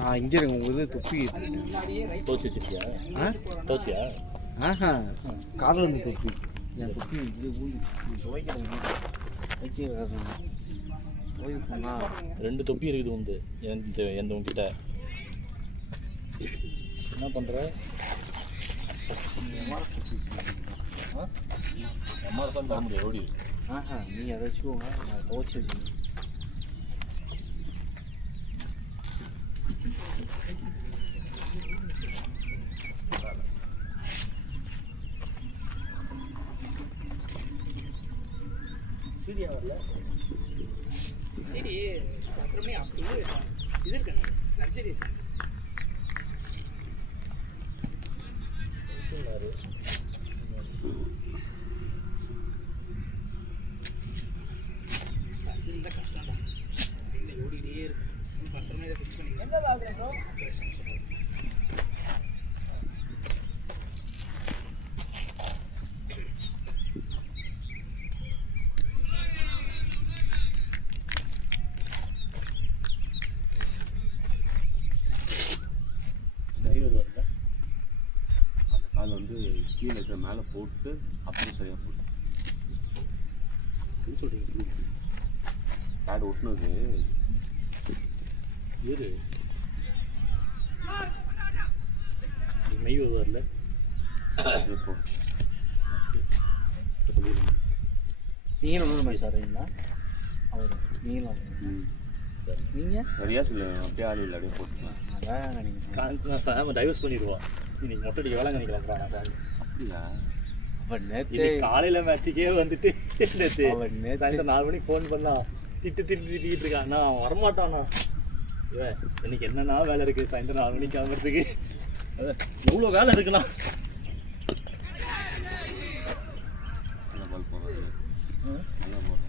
நான் இங்கே இருக்கேன் உங்கள் இது துப்பி தோசி வச்சிருக்கியா? தோசியா? ஆஹா காரில் இருந்து துப்பி என் துப்பி இது ஊதி துவைக்கிறேன் வச்சு போனா 2 தொப்பி இருக்குது வந்து எந்த உங்ககிட்ட என்ன பண்ணுற? அம்மா தான் தர முடியும் ஓடி. ஆஹா நீங்கள் அதை வச்சுக்கோங்க நான் துவைச்சி வச்சுக்கோங்க. சரி அப்புறமே அப்படி இது இருக்காங்க சர்ஜரி சர்ஜரி தான் கஷ்டம் தான் இல்லை ஓடிட்டே இருக்கு பத்திரமே இதை ஃபிக்ஸ் பண்ணிக்கலாம். அந்த கால் வந்து கீழே இருக்கிற மேலே போட்டு அப்புறம் சரியாக போட்டு சொல்கிறீங்க பேட் ஒட்டினது இரு மெய் வரல இப்போ நீங்களும் நூறு மாதிரி சாடுறீங்களா? அவர் நீங்களும் நீங்கள் நிறையா சொல்ல அப்படியே ஆள் இல்லை அப்படியே போட்டுக்கலாம். அதான் நினைக்கிறேன். சாம டைவர்ஸ் பண்ணிடுவோம். இன்னைக்கு மொட்டை அடிக்க வேலை நினைக்கலாம் சாமி. அப்படியா? அவர் நேற்று இன்னைக்கு காலையில் மேட்சுக்கே வந்துட்டு நேற்று அவர் நேற்று சாயந்தரம் 4 மணிக்கு ஃபோன் பண்ணா திட்டிகிட்டு இருக்கான். நான் வரமாட்டானா இவன் இன்னைக்கு என்னென்னா வேலை இருக்குது சாயந்தரம் 4 மணிக்கு கிளம்புறதுக்கு எவ்வளோ வேலை இருக்குண்ணா. நல்ல பால் போடுறாங்க நல்லா போடுறாங்க.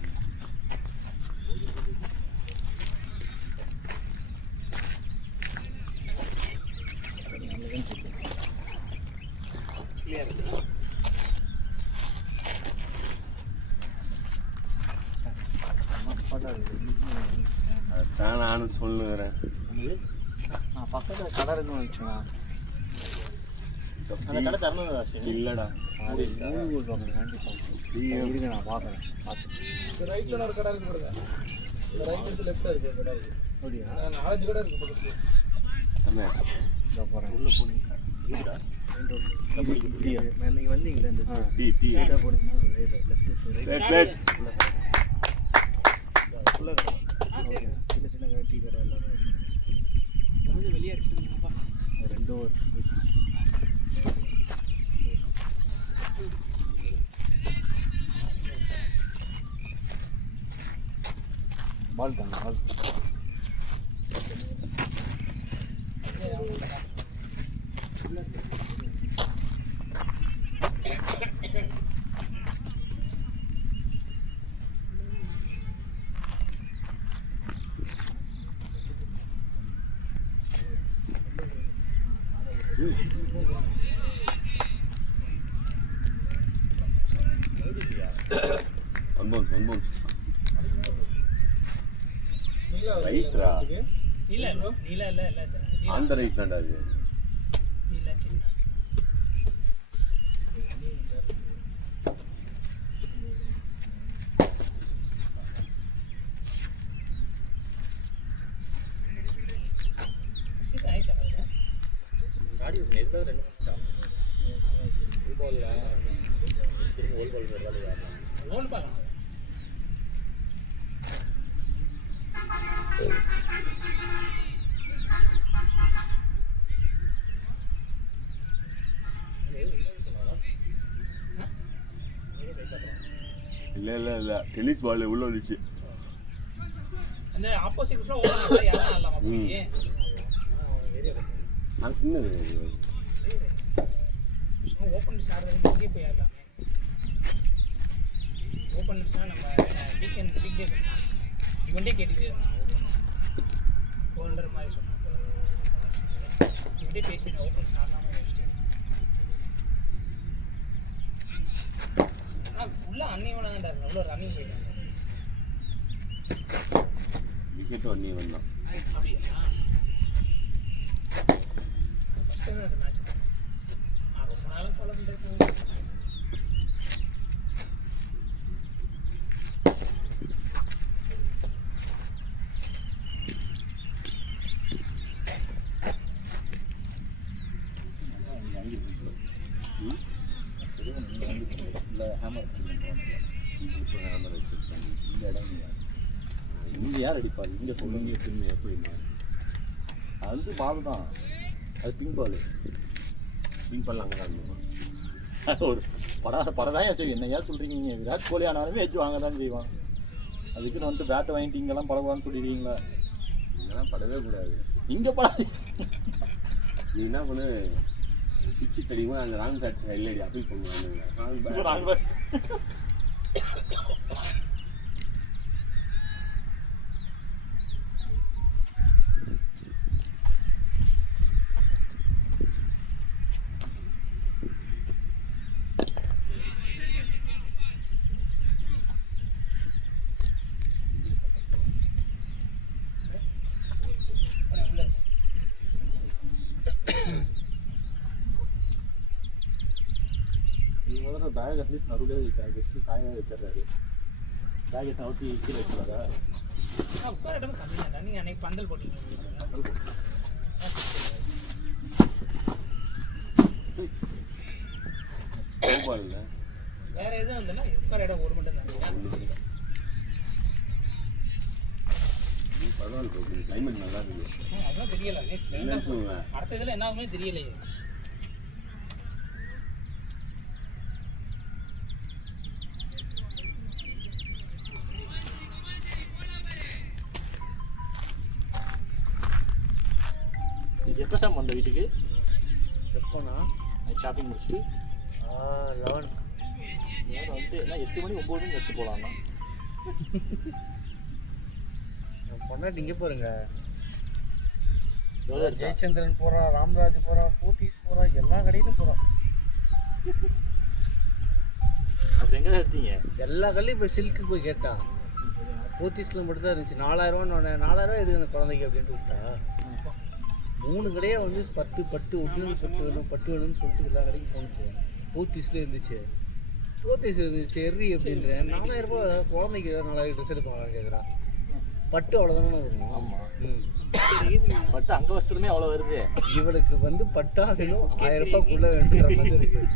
அதான் நானும் சொல்லுகிறேன். நான் பக்கத்தில் கடை இருக்குன்னு நினச்சேண்ணா. அந்த கடை திறந்ததா? இல்லைடா அது மூணு கொடுப்பாங்க கண்டிப்பாக இருக்கு. நான் பார்க்குறேன் பார்த்து ரைட்டில் ஒரு கடை இருக்கு பாருங்க. ரைட் இருக்கு லெஃப்டாக இருக்குது கடை இருக்குது. அப்படியா? 4 கடை இருக்குது பக்கத்தில். அண்ணே இதோ போகிறேன் உள்ளே போனீங்க இன்னைக்கு வந்தீங்களே இந்த டீ டீ சைடாக போனீங்கன்னா லெஃப்ட் பிளேட் ஃபுல்லாக கடை சின்ன சின்ன கடை டீ கடை எல்லாமே கொஞ்சம் வெளியே அடிச்சுருந்தீங்கப்பா. 2 ஓவர் பால் தாங்க பால் அன்பம் ரைஸ்ரா இல்லை இல்லை இல்லை இல்லை அந்த ரைஸ் தான்டா அது. இல்லை சின்ன गाड़ी नेट 2 बॉल திரும்ப ஓல் பால் வேற வேலை ஓல் பால் இல்லை டென்னிஸ் பால் உள்ள வந்துச்சு. அந்த ஆப்போசிட் ஃப்ளோ ஓடுனா யாரா ஆடலாமா போய் நான் சின்னது ஓப்பன் டிஷ் ஆடுறது இங்கே போய் ஆடலாமே. ஓப்பன் டிஷ்னா நம்ம வீக் டே இவன்டே கேட்டுட்டு ஓல்டர் மாதிரி சொன்னாங்க. இவன்டே பேசிட்டு ஓப்பன் டிஷ் ஆடலாமல் வச்சுட்டு உள்ள அன்னிவனாக தான் இருக்கும். உள்ள ரன்னிங் போயிட்டாங்க. விக்கெட் ஒன்னே வந்தான். அப்படியா? ஃபஸ்ட்டு தான் எனக்கு மேட்ச் நான் ரொம்ப நாளாக ஃபாலோ பண்ணுறேன். இங்கே யார் அடிப்பார்? இங்கே சொல்லுங்க. திரும்பி எப்படிமா அது வந்து பால் தான், அது பிங்க் பால். பின் பண்ணலாம் அங்கே தான் இருந்தோம். ஒரு படம் ஏன் செய்யும்? என்ன ஏன் சொல்கிறீங்க? விராட் கோலி ஆனாலுமே எஜ்ஜு வாங்க தான் செய்வான். அதுக்குன்னு வந்துட்டு பேட்டை வாங்கிட்டு இங்கெல்லாம் படவான்னு சொல்லிடுவீங்களா? இங்கெல்லாம் படவே கூடாது. இங்கே படம் நீ என்ன பண்ணு, சுவிட்சு தெரியுமா அந்த ராங் பேட் இல்லடி அப்படி பண்ணுவாங்க. பேக் அட்லீஸ்ட் நடுவில் வச்சு சாயம் வச்சிடுறாரு. பேக்கை நவுத்தி கீழே வச்சுருவாரா? உட்கார இடம் கம்மியாக தான். நீங்கள் அன்றைக்கி பந்தல் போட்டீங்க. இல்லை வேறு எதுவும் இல்லைன்னா உட்கார இடம் ஒரு மட்டும் தான். பரவாயில்ல, கிளைமேட் நல்லா இருக்குது. அதெல்லாம் தெரியலை. அடுத்த இதில் என்ன ஆகுமே தெரியலையே. எப்போ சார் வந்த வீட்டுக்கு? எப்போண்ணா? ஷாப்பிங் முடிச்சுட்டு 11 நேரம் வந்து எல்லாம் 8 மணி 9 மணி வச்சு போகலாம்ண்ணா. என் பொண்ணாட்டி இங்கே போகிறேங்க. எவ்வளோ ஜெயச்சந்திரன் போகிறா, ராம்ராஜ் போகிறா, போத்தீஸ் போகிறா, எல்லா கடையிலும் போகிறான். அப்புறம் எங்கே தான் எடுத்தீங்க? எல்லா கடையிலும் இப்போ சில்க்கு போய் கேட்டான். போத்தீஸில் மட்டும் தான் இருந்துச்சு. 4000 4000 எதுக்கு அந்த குழந்தைக்கு அப்படின்ட்டு விட்டா. 3 கடையே வந்து பட்டு ஒரிஜினல் பட்டு வேணும்னு சொல்லிட்டு எல்லா கடைக்கும் போனிச்சு. போத்தீஸில் இருந்துச்சு. எர்ரி அப்படின்றேன். 4000 ரூபாய் குழந்தைக்கு 4000 ட்ரெஸ் எடுப்பாங்களான்னு கேட்குறான். பட்டு அவ்வளோதானே வரும். ஆமாம், பட்டு அங்கே வஸ்திரமே அவ்வளோ வருது. இவளுக்கு வந்து பட்டா வேணும், 1000 ரூபாய்க்குள்ளே வேணுன்ற மாதிரி இருக்குது.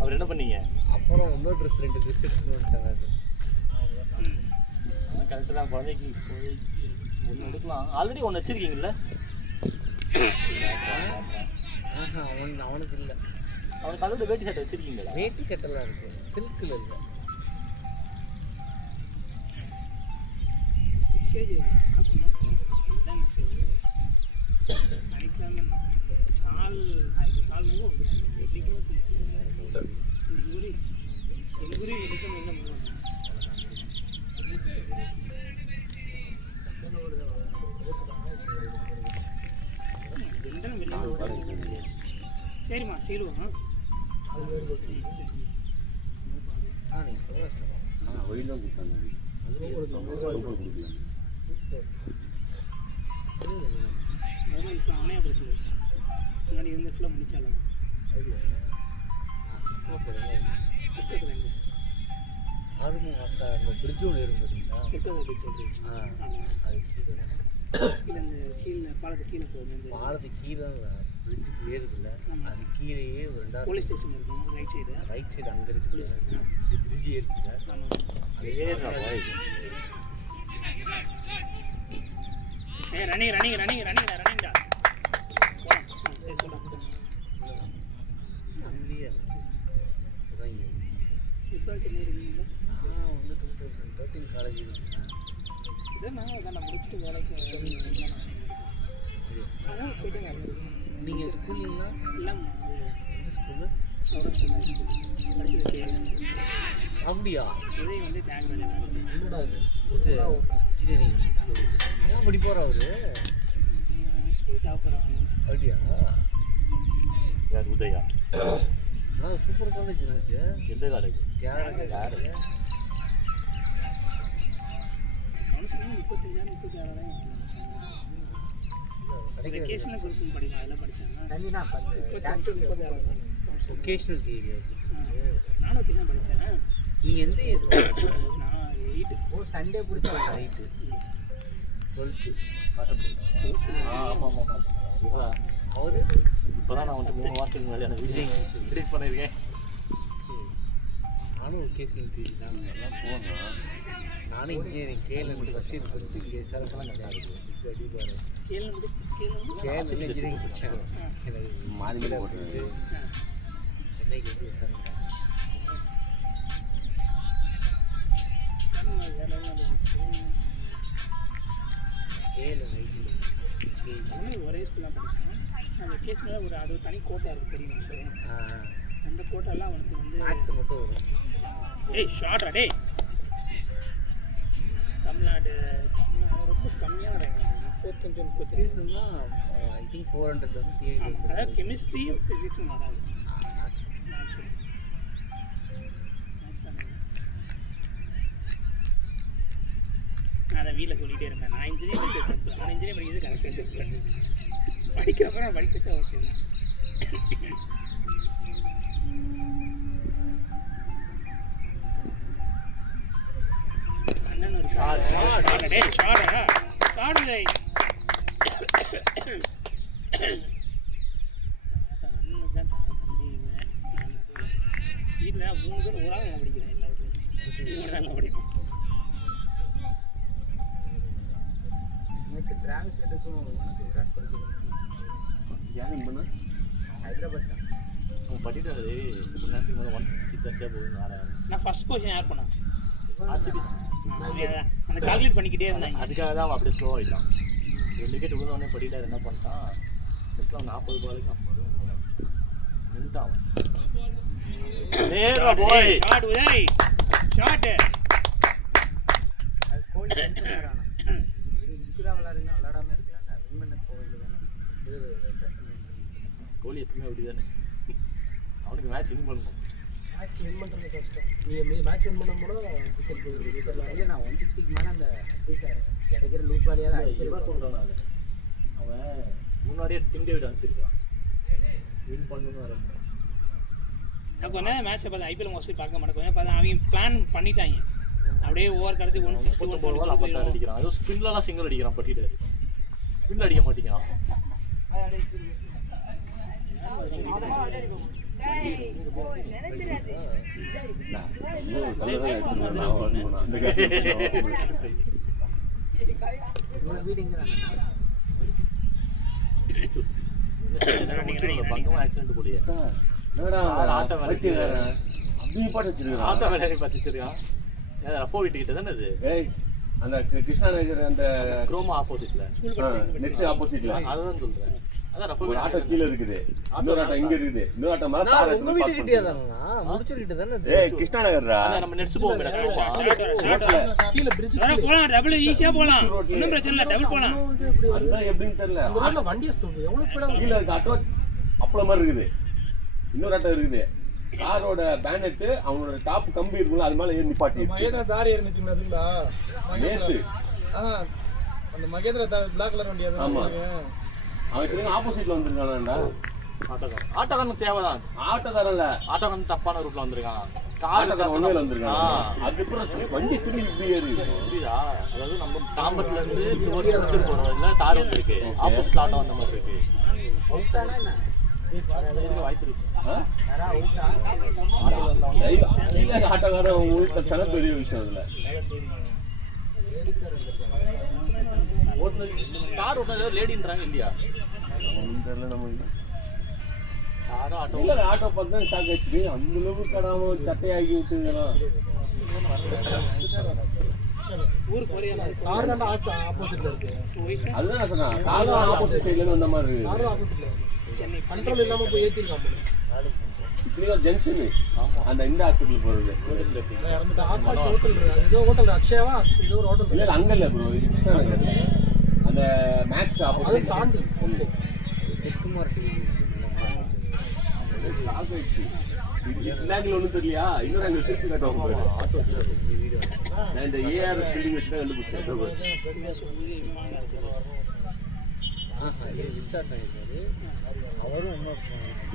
அவர் என்ன பண்ணீங்க? அப்புறம் இன்னொரு ட்ரெஸ் 2 ட்ரெஸ் எடுத்துன்னு வந்துட்டாங்க. கரெக்டாக தான், குழந்தைக்கு ஒன்று எடுக்கலாம். ஆல்ரெடி ஒன்று வச்சுருக்கீங்கள? அவனுக்கு இல்லை. அவனுக்கு ஆல்ரெடி வேட்டி சட்டை வச்சுருக்கீங்களா? வேட்டி சட்டெல்லாம் இருக்குது, சில்கில் இல்லை. கேஜி நான் சொன்னேன் சனிக்கிழமை கால் மூவ் வெள்ளிக்கிழமை எங்குரி வெள்ளிக்கிழமை என்ன மூவ் சரிம்மா சீருவோம். வெயில் தான் கொடுத்தாங்க. அதெல்லாம் இப்போ அவனே படுத்துது. முன்னாடி இருந்த ஃபுல்லாக முடிச்சாலும் ஆர்மி மாதம் அந்த பிரிட்ஜ் ஒன்று ஏறும் பார்த்தீங்களா? திருக்கோவில் பீச் அது கீழே அந்த கீழே பாலத்து கீழே போகுது. பாலத்து கீழே பிரிட்ஜுக்கு ஏறுதில்ல, அது கீழேயே ஒரு 2 போலீஸ் ஸ்டேஷன் இருக்கும் ரைட் சைடு. அங்கே இருக்குது. இது பிரிட்ஜ் ஏறுதில்ல. ஆமாம் ரன்னிங்டா போகலாம். சரி சொல்லலாம். அங்கேயே அதான் இங்கே. இப்போ சென்னை இருக்கீங்களா? நான் வந்து 2013 காலேஜ் இருந்தேன். இதான் நான் முடிச்சுட்டு வேலைக்கு அதான் போயிட்டேங்க. நீங்கள் ஸ்கூலிங்களா? இல்லைங்க, எந்த ஸ்கூலு? சௌராஷ்டிரா படிச்சது கேள்வி. அப்படியா? இதே வந்து தியாகராஜன் என்னடா இது இன்ஜினியரிங் எல்லாம் படிப்பாரா அவரு? ஸ்கூல் டாப்பர் ஆகணும். அப்படியா? யார்? உதயா? சூப்பர் காலேஜ் என்னாச்சு? எந்த காலேஜ்? தியாகராஜன். கவுன்சிலிங் 35,000 36,000. வெக்கேஷனல் குரூப்பும் படிக்கலாம், அதெல்லாம் படித்தாங்க. தண்ணினா ஒகேஷ்னல் தியரி. நானும் வெக்கேஷன் படித்தேன். நீங்கள் எந்த இயர்? நான் 8. ஓ சண்டே பிடிச்சா ரைட்டு 12th. ஆமாம் ஆமாம் ஆமாம். இவன் அவரு இப்போ தான் நான் வந்து 3 வாரத்துக்கு முன்னாடி எனக்கு வீடியோ எடிட் பண்ணியிருக்கேன். நானும் ஒகேஷ்னல் தியரி தான். அதெல்லாம் போகணும். நானும் இன்ஜினியரிங் கேஎல் ஃபஸ்ட் இயர் படித்து இங்கே சேலத்தில் கிடையாது. கேளு கேஎல் இன்ஜினியரிங் படித்தேன். எனக்கு மாறி மாறி போட்டுருக்கு. சென்னைக்கு வந்து விசாரணை. கேஎல் நைட்டில் நானும் ஒரே ஸ்கூலில் படித்தேன். நான் வெக்கேஷனில் அது தனி கோட்டா இருக்குது தெரியும் சார். அந்த கோட்டாலாம் அவனுக்கு வந்து மேக்ஸ் மட்டும் வரும். ஷார்ட்ரா டேய். தமிழ்நாடு ரொம்ப கம்மியாக வராங்க. 4,000 தியரினா ஐ திங்க் 400 வந்து தியரி வந்து. அதாவது கெமிஸ்ட்ரி ஃபிசிக்ஸ் வராது. நான் அதை வீட்டில் சொல்லிகிட்டே இருப்பேன். நான் இன்ஜினியரிங் படிச்சது தப்பு, நான் இன்ஜினியரிங் படிக்கிறது கரெக்டாக தப்பு. படிக்கிறப்ப நான் படிக்க வச்சா ஓகே தான். அண்ணன் ஒரு வீட்டில் 3 பேர் ஒரு ஆள் நான் படிக்கிறேன். எல்லாருக்கும் தான் படிப்பேன். எனக்கு டிராவல்ஸ் எடுக்கும் உனக்கு விராட் கோலி யாரும் பண்ணா ஹைதராபாத் தான். அவன் படிக்கிறது ஒரு நேரத்துக்கு மேலே 166 அடிச்சா போகுது. நான் ஃபர்ஸ்ட் பொசிஷன் யார் பண்ணேன்? ஆர்சிபி. அந்த கால்குலேட் பண்ணிக்கிட்டே இருந்தாங்க. அதுக்காக தான் அவன் அப்படியே ஸ்லோ ஆகிட்டான். 2 விக்கெட் விழுந்தோடனே படிட்டார். என்ன பண்ணிட்டான், ஃபஸ்ட்டில் 40 பாலுக்கு 50 நின்றுட்டான். Shot Uday shot. அது கோலி டென்ஷன் ஆகிறானா இதுக்கு தான் விளாடுங்கன்னா விளாடாமல் இருக்கலாம்டா. வின் போக வேண்டியதானே. இது டென்ஷன். கோலி எப்பவுமே அப்படி தானே. அவனுக்கு மேட்ச் வின் பண்ணணும். மேட்ச் வின் பண்ணுறது கஷ்டம். நீங்கள் மேட்ச் வின் பண்ண கூட விக்கெட் இல்லை. நான் 160க்கு மேலே அந்த கிடைக்கிற லூப் வாலியாக தான் இவன் சொல்கிறான். அவன் முன்னாடியே டீம் டேவிட் அனுப்பியிருக்கான் வின் பண்ணணும்னு வர. நான் கொஞ்ச நேரம் மேட்சை பார்த்து ஐபிஎல் மோஸ்ட்லி பார்க்க மாட்டேன். கொஞ்சம் பார்த்தா அவங்க பிளான் பண்ணிட்டாங்க. அப்படியே ஓவர் கடத்தி 160 170 அடிக்கிறான். அதுவும் ஸ்பின்லாம் சிங்கிள் அடிக்கிறான். பட்டிட்டு ஸ்பின் அடிக்க மாட்டேங்கிறான். பக்கமா ஆக்சிடென்ட் போலியே. ஆட்டோ வேலையை பார்த்துச்சிருக்கான். ரஃபோ வீட்டுக்கிட்ட தானே அது. அந்த கிருஷ்ணா நகர் அந்த குரோமா ஆப்போசிட்ல நெக்ஸ்ட் ஆப்போசிட்ல அதுதான் சொல்றேன். அதான் ரஃபோ ஒரு ஆட்டோ கீழ இருக்குது, இன்னொரு ஆட்டோ இங்க இருக்குது, இன்னொரு ஆட்டோ மேல நான் உங்க வீட்டு கிட்டே தானா முடிச்சிட்டு தானே அது. ஏய் கிருஷ்ணா நகர்ரா. நம்ம நெட்ஸ் போவோம். கீழே பிரிட்ஜ் போலாம். டபுள் ஈஸியா போலாம். ஒன்றும் பிரச்சனை இல்லை. டபுள் போலாம். அதுதான் எப்படின்னு தெரியல. அந்த ரோட்ல வண்டியை எவ்வளவு ஸ்பீடா கீழ இருக்க ஆட்டோ அப்பள மாதிரி இருக்குது, இன்னொரு ஆட்டோ இருக்குது. காரோட பேனட் அவனோட டாப் கம்பி இருக்குல்ல அது மேல ஏறி நிப்பாட்டிடுச்சு. மகேந்திரா தாரி இருந்துச்சுங்களா அதுங்களா? நேத்து அந்த மகேந்திரா பிளாக் கலர் வண்டி அது. அவன் திரும்ப ஆப்போசிட்ல வந்திருக்கானாண்டா. ஆட்டோக்காரன் தேவைதான். ஆட்டோக்காரன்ல ஆட்டோக்காரன் தப்பான ரூட்ல வந்திருக்கான். ஆட்டோக்காரன் ஒண்ணுல வந்திருக்கான். அதுக்கப்புறம் வண்டி திரும்பி இப்படி ஏறி புரியுதா? அதாவது நம்ம தாம்பரத்துல இருந்து முடிச்சிட்டு போறோம் இல்ல, தார் வந்திருக்கு. ஆப்போசிட்ல ஆட்டோ வந்த மாதிரி இருக்கு. வாய்ப்பு இருக்கு. கீழே ஆட்டோக்காரன் உங்களுக்கு தச்சன பெரிய விஷயம் அதுல. கார் ஓட்டுறது லேடின்றாங்க இல்லையா? தெரியல நமக்கு. காரோ ஆட்டோ இல்ல ஆட்டோ பார்த்தா சாக்காச்சு. அந்த அளவுக்கு கடாம சட்டையாகி விட்டுங்கலாம். ஊருக்கு ஒரே கார் தான் ஆப்போசிட்ல இருக்கு. அதுதான் சொன்னேன். கார் ஆப்போசிட் சைடுல இருந்து வந்த மாதிரி இருக்கு. கார் ஆப்போசிட்ல சென்னை கண்ட்ரோல் இல்லாம போய் ஏத்திருக்காங்க. இப்படியா ஜங்ஷன் அந்த இந்த ஹாஸ்பிடல் போறது. அந்த ஆகாஷ் ஹோட்டல் இருக்கு. ஏதோ ஹோட்டல் அக்ஷயாவா ஏதோ ஒரு ஹோட்டல். இல்ல அங்க இல்ல ப்ரோ, இது கிருஷ்ணா நகர். அந்த மேக்ஸ் ஆப்போசிட் தாண்டி தெற்குமார் சாக்காச்சு. இது ஒன்றும் தெரியலையா? இன்னொரு அங்கே திருப்பி காட்டுவாங்க. நான் இந்த ஏஆர்எஸ் பில்டிங் வச்சு தான் கண்டுபிடிச்சேன். இது விஸ்டாஸ் வாங்கியிருக்காரு. அவரும் இன்னொரு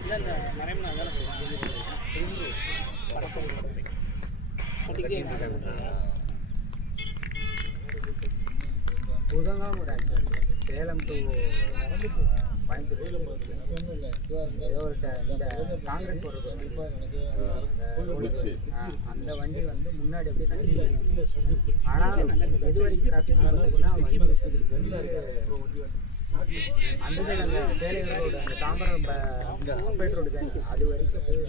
இல்லை இந்த நரேமனா தானே சொல்லுவாங்க படத்தில் படிக்கிட்டே இருக்காங்க. புதங்காம் ஒரு ஆக்சிடென்ட் சேலம் டு கோயம்புத்தூர் ஏதோ ஒரு இந்த காங்கிரஸ் போடுறது அந்த வண்டி வந்து முன்னாடி அப்படியே நடிச்சு. ஆனால் இது வரைக்கும் டிராஃபிக் பார்த்தீங்கன்னா அந்த சைடு அந்த சேலை ரோடு அந்த தாம்பரம் அம்பேட் ரோடு தான் அது வரைக்கும் போய்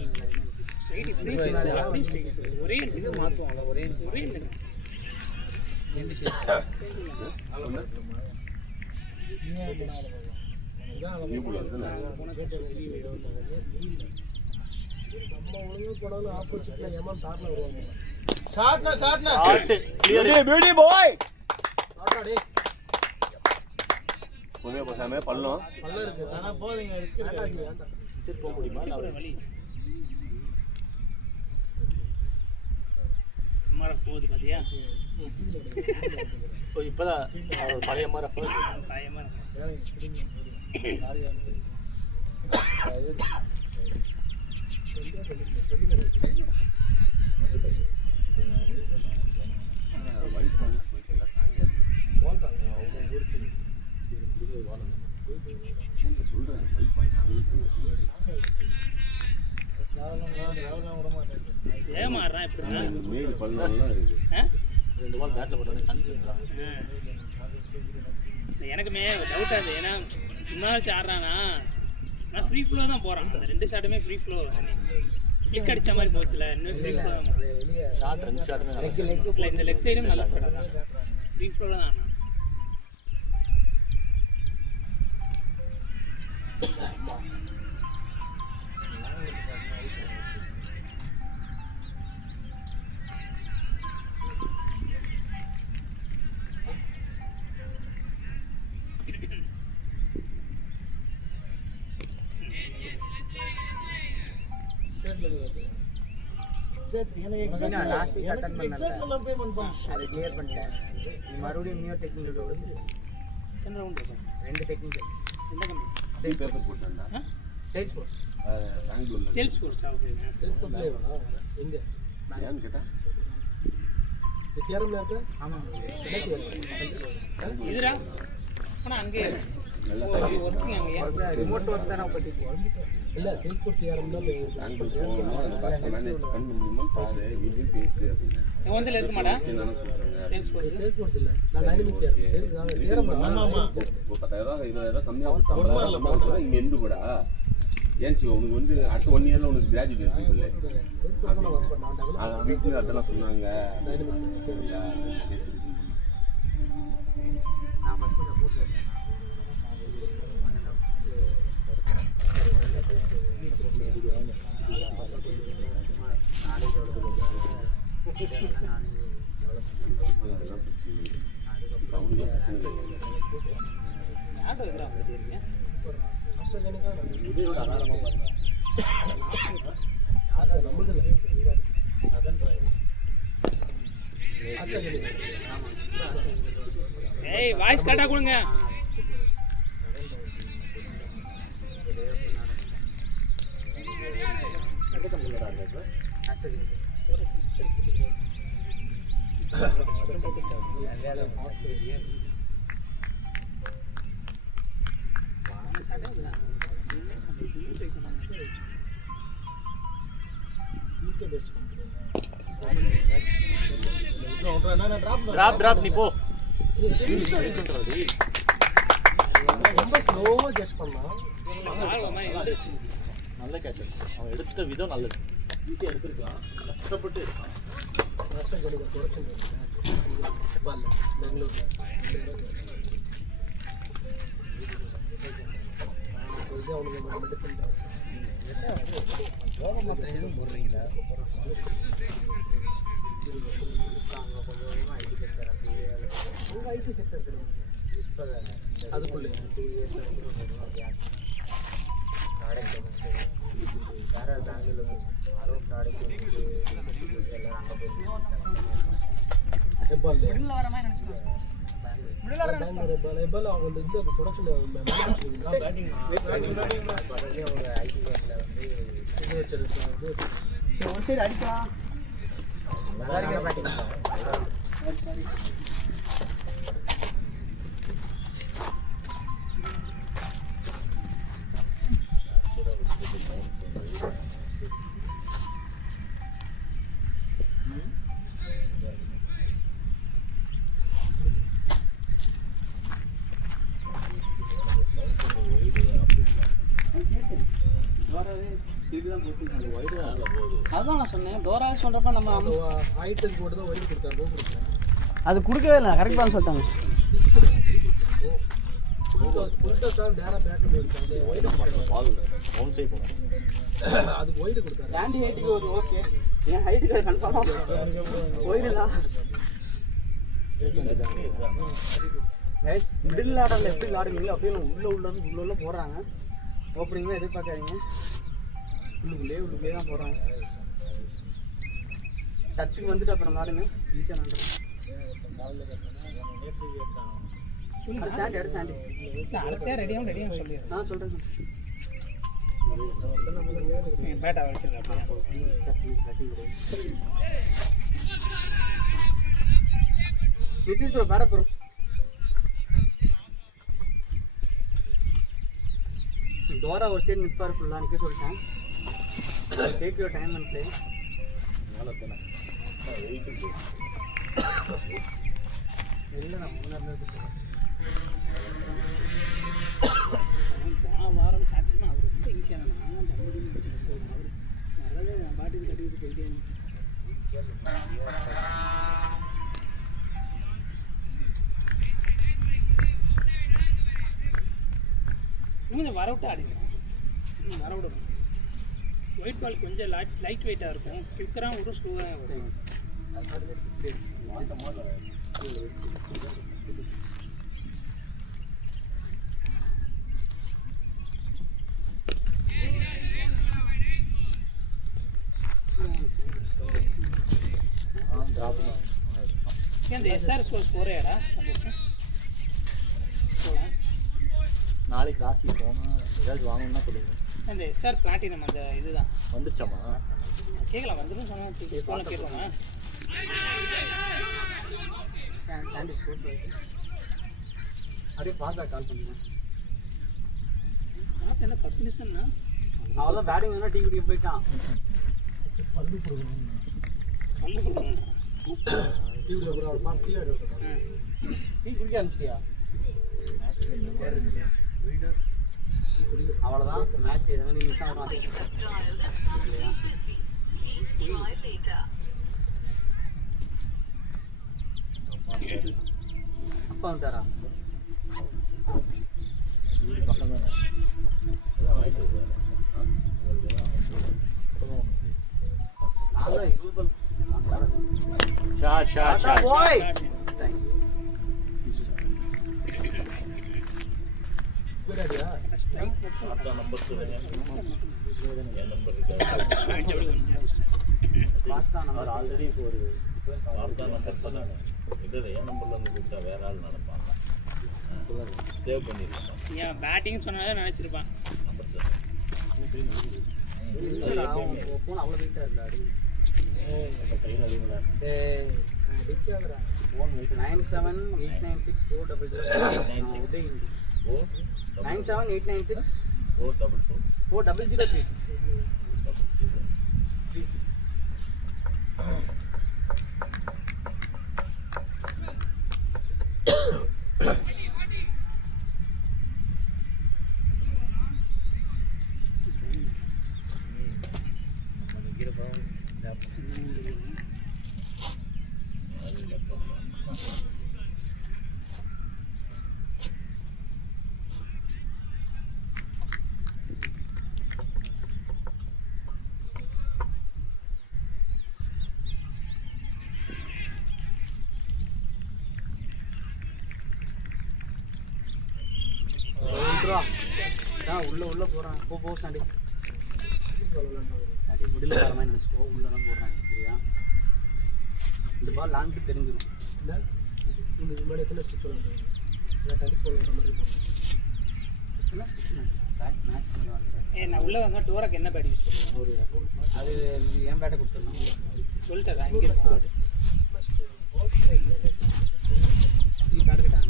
ஒரே இது மாற்றுவாங்களா ஒரே ஒரே இல்லை நம்ம ஒழுங்கு போனாலும் ஆப்போசிட்டில் ஏமான் தாரில் வருவாங்க. பியூட்டி பாய் ஆட்டாடே பொறுமையா பேசாம பள்ளம் நல்லா இருக்கு. ஆனால் போதுங்க ரிஸ்க் வேண்டாம். விசிட் போக முடியுமா இல்லை வழி சும்மாட போகுது பார்த்தியா இப்போதான் அவரோட பழைய மாதிரி பயமாக இருக்கும். ஏமாறுறான் எப்படின்னா மேடு பள்ளம்லாம் இருக்கு. 2 பால் பேட்டில் போட்டோன்னே கண்டிப்பாக எனக்குமே டவுட்டாக இருந்தது. ஏன்னா முன்னாடி ஆடுறானா நான் ஃப்ரீ ஃப்ளோ தான் போகிறான். அந்த 2 ஷாட்டுமே ஃப்ரீ ஃப்ளோ ஃப்ளிக் அடித்த மாதிரி போச்சுல. இன்னும் ஃப்ரீ ஃப்ளோ தான் ஷார்ட் 2 ஷாட்டுமே இல்லை. இந்த லெக் சைடும் நல்ல படம் தான். ஃப்ரீ ஃப்ளோவில் தான் ஆனா லாஸ்ட் வீக் அட்டன் பண்ணேன். அதை கிளியர் பண்ணிட்டேன். மறுபடியும் நியூ டெக்னிக்கல் வந்து எத்தனை ரவுண்ட் இருக்கும்? 2 டெக்னிக்கல் எந்த கம்பெனி? பேப்பர் போட்டாண்டா சேல்ஸ் ஃபோர்ஸ் பெங்களூர்ல சேல்ஸ் ஃபோர்ஸ் ஆகுது. சேல்ஸ் ஃபோர்ஸ்லேயே வேணும் எங்கே ஏன்னு கேட்டா சிஆர்எம்ல இருக்க. ஆமாம் என்ன சிஆர்எம் இதுரா ஆனால் அங்கே ஒர்க்கிங் அங்கேயா ரிமோட் ஒர்க் தான் பற்றி இல்லை சேல்ஸ் ஃபோர்ஸ் சிஆர்எம் தான் பெங்களூர் போகணும் அந்த பாஸ்ட்டை மேனேஜ் பண்ண முடியுமா பாரு வீட்டையும் பேசு அப்படின்னு என் வந்து இருக்க மாட்டா என்னன்னு சொல்றாங்க. சேல்ஸ் ஃபோர்ஸ் சேல்ஸ் ஃபோர்ஸ் இல்லை நான் டைனமிக் சிஆர்எம் சேல்ஸ் சிஆர்எம் ஒரு 10,000 20,000 கம்மியாக இங்கே இருந்து கூட ஏன்ச்சு உனக்கு வந்து அடுத்த 1 இயர்ல உனக்கு கிராஜுவேட் வச்சுக்கல சேல்ஸ் ஃபோர்ஸ் நான் ஒர்க் பண்ணேன். அது வீட்டில் அதெல்லாம் சொன்னாங்க. நான் ஃபஸ்ட்டு சப்போர்ட் ஆட்டோ எதிராக வந்துட்டு இருக்கேன். ஏய் வாய்ஸ் கரெக்டாக கொடுங்க. ட்ராப் நீ போ. ரொம்ப ஸ்லோவாக ஜஸ்ட் பண்ணலாம். நல்ல கேட்ச். அவன் எடுத்த விதம் நல்லது. ஈஸியாக எடுத்துருக்கலாம். கஷ்டப்பட்டு இருக்கான். நஷ்டம் கிடைக்கும் குறைச்சு பால் பெங்களூரில் போயிட்டு அவனுக்கு மெடிசன் யோக மாத்திரை எதுவும் போடுறீங்களா? உங்கள் ஐடி செக்டர் தெரியும் இப்போ அதுக்குள்ளே 2 இயர்ஸ் வேறு பெங்களூர் அரோன் ப்ராடக்ட் எல்லோரும் அங்கே போய் ஹெப்பால் பெங்களூர் பெங்களூர் எப்பால் அவங்க வந்து இந்த ப்ரொடக்ஷன் பேட்டிங் ஒரு ஐடி ஒர்க்கில் வந்து இது வச்சிருக்கோம் இது வச்சு ஒரு சைடு அடிக்கலாம். பேட்டிங் அதுதான் நான் சொன்னேன். தோராக சொல்கிறப்ப நம்ம ஹைட்டுக்கு போட்டு தான் ஒயிட் கொடுத்தாரு கொடுத்தேன். அது கொடுக்கவே இல்லை. கரெக்டாக தான் சொல்லிட்டாங்க. ஃபுல் டஸ் தான் டேரா பேட்டில் இருக்காங்க. ஒயிட் பால் ரவுண்ட் சைட் போனோம். அதுக்கு ஒயிட் கொடுத்தாரு. டேண்டி ஹைட்டுக்கு ஒரு ஓகே, என் ஹைட்டுக்கு கன்ஃபார்மாக ஒயிடு தான். கைஸ், மிடில் ஆர்டரில் எப்படி விளாடுவீங்களோ அப்படியே உள்ள போடுறாங்க. ஓப்பனிங்லாம் எதிர்பார்க்காதீங்க. உள்ளுக்குள்ளே தான் போடுறாங்க. டச்சுக்கு வந்துட்டு அப்புறம் விளாடுங்க, ஈஸியாக விளாண்டுருங்க. சாண்டி அடுத்த ரெடியாக சொல்லிடுறேன். நான் சொல்கிறேன். பேட்டா வச்சிருக்கேன். நிதிஷ் ப்ரோ பேட ப்ரோ. டோரா ஒரு சைடு நிற்பார், ஃபுல்லாக நிற்க சொல்லிட்டேன். Take your time and play. இல்லை நான் முன்னாடி வாரம் சாப்பிட்டுனா அவர் ரொம்ப ஈஸியாக தான். நான் தான் தம்பி அவர் நல்லது. நான் பாட்டுக்கு கட்டிக்கிட்டு போயிட்டே இருந்தேன். கொஞ்சம் வரவிட்டு ஆடிக்கலாம். வரவிடணும். ஒயிட் பால் கொஞ்சம் லைட் வெயிட்டாக இருக்கும். குவிக்கராக ஒரு ஸ்லோவாக இருக்கும். இந்த எஸ்ஆர் ஸ்கோர் போறியாடா? போகலாம். நாளைக்கு ராசி போனால் ஏதாவது வாங்கணும்னா சொல்லுங்கள். இந்த எஸ்ஆர் பிளாட்டினம் அந்த இதுதான் வந்துச்சாமா? கேட்கலாம். வந்துடும் சொன்னால் ஃபோனில் கேட்போமா? சாண்டி ஸ்கூல் போயிட்டு அப்படியே ஃபாஸ்ட்டாக கால் பண்ணுவேன். என்ன 10 நிமிஷம்னா அவ்வளோதான். பேட்டிங் வேணால் டீ குடிக்க போயிட்டான். பல்லு கொடுக்கணும். டீ குடிக்க அனுப்பிச்சிட்டியா? அவ்வளோதான். மேட்ச் எதுவும் நிமிஷம் வரும். இல்லையா? அப்பா வந்துட்டாரா? பக்கம் தானே நான் தான் யூஸ்வல் போய் நம்பர் சொல்லுங்க. என் நம்பர் அவர் ஆல்ரெடி இப்போ ஒரு நான் கட் பண்ணாங்க. இல்லை என் நம்பரில் வந்து கொடுத்தா வேற ஆள் நினைப்பாங்க. சேவ் பண்ணியிருக்கேன். ஏன் பேட்டிங் சொன்னாலே நினச்சிருப்பான். நம்பர் சார் ஃபோன் அவ்வளோ வெயிட்டாக இருந்தா அடி கையில் அதிகங்களா? ஃபோன் 97896400 9789640036 உள்ள போகிறாங்க. போ சாண்டி சாண்டி முடியல வர மாதிரி நினச்சிக்கோ. உள்ளே தான் போடுறாங்க. சரியா? இந்த பால் லாங்க்கு தெரிஞ்சிடும். இதுக்கு முன்னாடி எத்தனை ஸ்டிச் விளாண்டு டென்னிஸ் பால் வர மாதிரி போடுறேன். நான் உள்ளே வந்தால் டோராக்கு என்ன பேட் யூஸ் பண்ணுவேன்? அது என் பேட்டை கொடுத்துருந்தோம். சொல்லிட்டேன் இங்கே இருக்கு பேட். நீ பேட் கிட்டாங்க.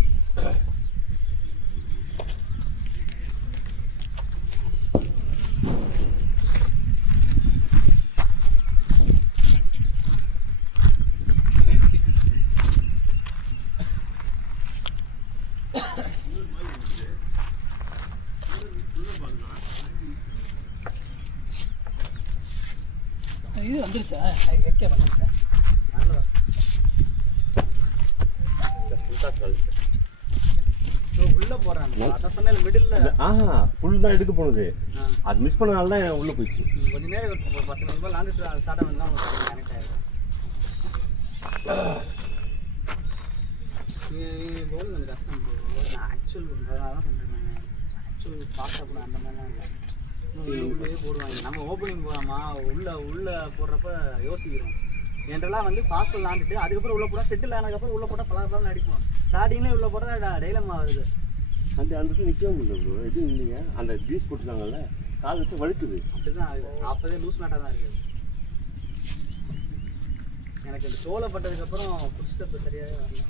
இது வந்துருச்சா? வைக்க வந்துருச்சா? உள்ளே போகிறாங்க. அதான் சொன்னேன் மிடில். ஃபுல் தான் எடுக்க போனது. அது மிஸ் பண்ணனால தான் உள்ளே போயிடுச்சு. கொஞ்ச நேரம் ஒரு 10 நிமிஷம் விளாண்டுட்டு ஸ்டார்ட் ஆகும் தான் கனெக்ட் ஆகிடும். நீங்கள் போல் கொஞ்சம் கஷ்டம். ஆக்சுவல் அதனால தான் சொல்கிறேன். ஆக்சுவல் பார்த்தா கூட அந்த மாதிரிலாம் இல்லை. உள்ளே போடுவாங்க. நம்ம ஓப்பனிங் போகாமா உள்ளே போடுறப்ப யோசிக்கிறோம். என்றெல்லாம் வந்து ஃபாஸ்ட் விளாண்டுட்டு அதுக்கப்புறம் உள்ளே போட்டால் செட்டில் ஆனதுக்கப்புறம் உள்ளே போட்டால் பலர்லாம் அடிப்போம். ஸ்டார்டிங்லேயே உள்ளே போட்டால் டைலமா வருது. அந்த இடத்துல நிற்கவும் முடியல ப்ரோ. எதுவும் இல்லைங்க. அந்த பீஸ் போட்டுருக்காங்கல்ல, கால் வச்சு வழுக்குது. அப்படி தான் ஆகுது. அப்போதே லூஸ் மேட்டாக தான் இருக்குது. எனக்கு இந்த சோளப்பட்டதுக்கப்புறம் ஃபுட் ஸ்டெப்பு சரியாகவே வரல.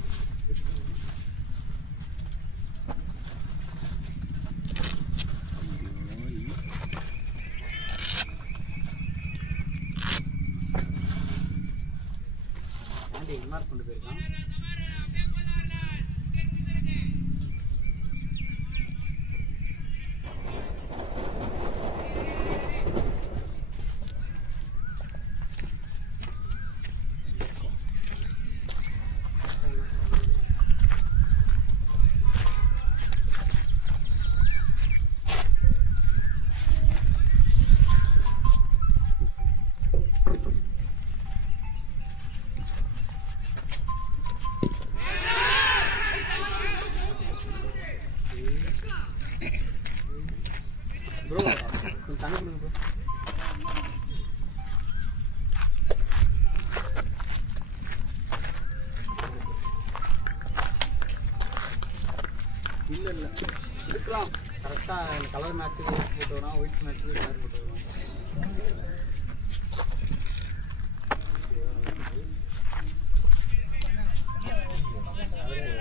ஆண்டி எம்ஆர் கொண்டு போயிருக்கான். ப்ரோ கொஞ்சம் தண்ணி கொடுங்க ப்ரோ. இல்லை இல்லை இருக்கலாம். கரெக்டாக கலர் மேட்ச்சுக்கு போட்டு வரோம், ஒயிட் மேட்ச்சுக்கு கலர் போட்டு வரோம்.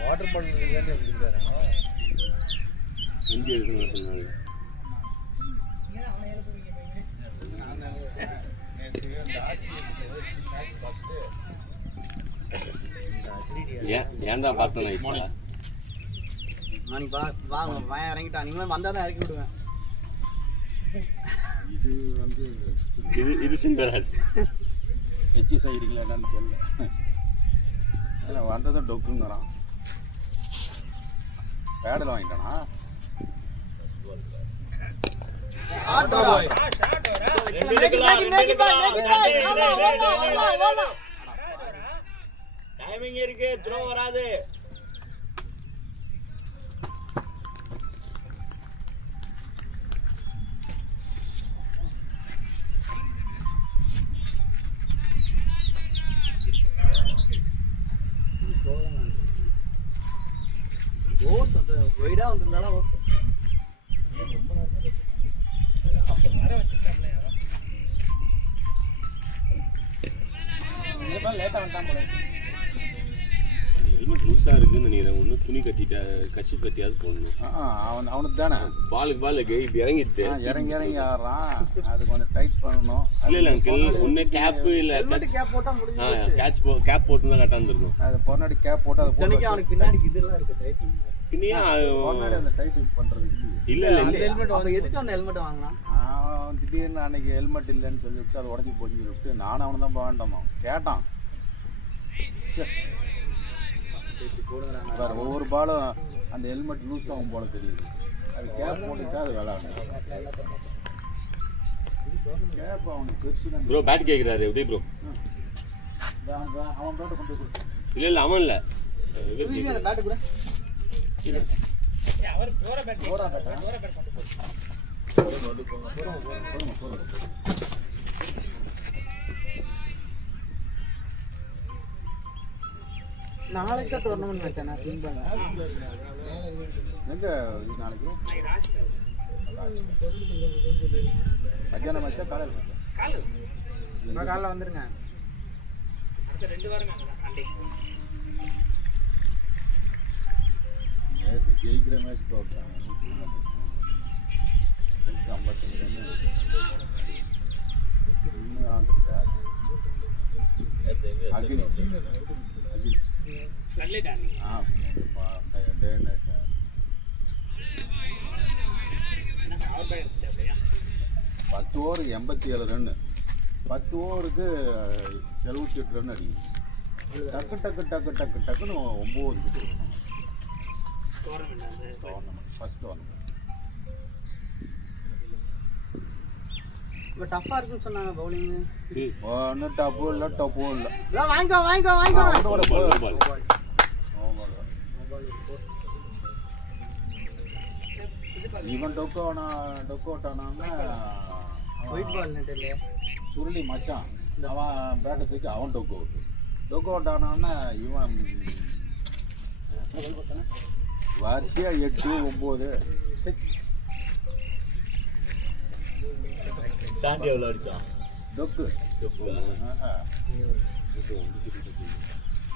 வாட்டர் பாட்டில் வேண்டி வந்துருக்காரா? இஞ்சி இருக்குன்னு சொன்னாங்க. ஏன்டா பார்த்தோம் ஆயிடுச்சா? நாளைக்கு வாங்க வாங்க இறங்கிட்டா. நீங்களும் வந்தால் தான் இறக்கி விடுவேன். இது வந்து இது சரி வராது. வச்சு செய்கிறீங்களா என்னன்னு தெரியல. இல்லை வந்ததும் டொக்குங்கிறான். பேடல் வாங்கிட்டானா? டைமிங் இருக்கு, த்ரோ வராது. ஓஸ் வந்து ஒய்டாக வந்திருந்தாலும் ஓகே. லேட்டாக வந்துட்டான் போல. ஹெல்மெட் லூஸாக இருக்குன்னு நினைக்கிறேன். ஒன்று துணி கட்டிட்டா கட்சி கட்டியாவது போடணும். அவனுக்கு தானே பாலுக்கு பால் இப்படி இறங்கிட்டு இறங்கி ஆடுறான். அது கொஞ்சம் டைட் பண்ணணும். இல்லை அங்கிள் ஒன்று கேப்பு இல்லை கேப் போட்டால் முடிஞ்சு கேப் போட்டு தான் கரெக்டாக இருந்திருக்கும். அது பொன்னாடி கேப் போட்டு அதை போட்டு அவனுக்கு பின்னாடி இதெல்லாம் இருக்குது டைட்டிங். பின்னையா பொன்னாடி அந்த டைட் பண்ணுறது இல்லை அந்த இல்லை ஹெல்மெட் வாங்க. எதுக்கு அந்த ஹெல்மெட் வாங்கினா? திடீர்னு அன்னைக்கு ஹெல்மெட் இல்லைன்னு சொல்லிவிட்டு அது உடஞ்சி போச்சு விட்டு நானும் அவனை தான் வேண்டாமா கேட்டான். வேறு ஒவ்வொரு பாலும் அந்த ஹெல்மெட் லூஸ் ஆகும் போல தெரியுது. அது கேப் போட்டுட்டா அது விளாடும். கேப் அவனுக்கு பெருசு தான். ப்ரோ பேட் கேட்குறாரு எப்படி ப்ரோ? அவன் பேட்டை கொண்டு போய் கொடு. இல்லை அவன் இல்லை அந்த பேட்டு கூட அவர் போகிற பேட் போகிறா பேட்டா. நாளைக்கு தான் டோர்னமெண்ட் வச்சேன் நான் திங்க் பண்ணேன். எங்கே இது நாளைக்கு மத்தியானம் வச்சா காலையில் வச்சா காலைல வந்துருங்க. ரெண்டு வாரம் சண்டே நேற்று ஜெயிக்கிற மேட்ச் தோற்றாங்க 155 இன்னும் அக்னி ஃப்ளட்லைட் ஆனீங்க. ஆ டே நைட் என்ன அவர் பேக் எடுத்துட்டா அப்படியா 10 ஓவர் 87 ரன்னு 10 ஓவருக்கு 78 ரன் அடிக்கும். டக்குன்னு 9 விக்கெட் டோர்னமெண்ட் அது டோர்னமெண்ட் ஃபஸ்ட் டோர்னமெண்ட். இப்போ டஃப்பாக இருக்குன்னு சொன்னாங்க பவுலிங்கு. ஒன்றும் டப்பும் இல்லை டப்பும் இல்லை. வாங்கிக்கோ. இவன் டொக்கு அவுட் ஆனான்னா ஒயிட் பால் நெட்டில் சுருளி மச்சான் அவன் பேட்டை தூக்கி அவன் டொக்கு அவுட் ஆனான்னா இவன் வரிசையாக 8 9 சாண்டி எவ்வளோ அடித்தான் டொக்கு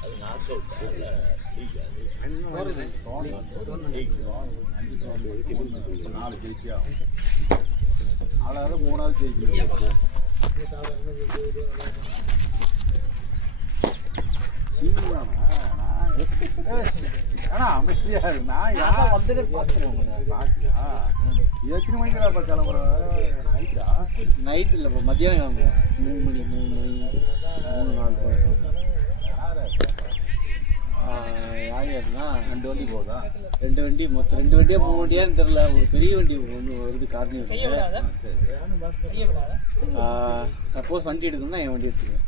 அது நாக் அவுட் நாலு ஜெயிச்சியா 4வது 3வது ஜெயிக்கணும். ஆனா அமைதியா இருக்கு. நான் யாரும் வந்துட்டு பார்த்தியா எத்தனை மணிக்கு இப்போ கிளம்புறேன்? நைட்டா நைட் இல்லை, இப்போ மத்தியானம் கிளம்புவோம். 3 மணி 3 யாருன்னா 2 வண்டி போகுதா? 2 வண்டி, மொத்தம் 2 வண்டியா 3 வண்டியான்னு தெரில. ஒரு பெரிய வண்டி ஒன்று வருது காரணம். சப்போஸ் வண்டி எடுக்கணும்னா என் வண்டி எடுத்துக்குவேன்.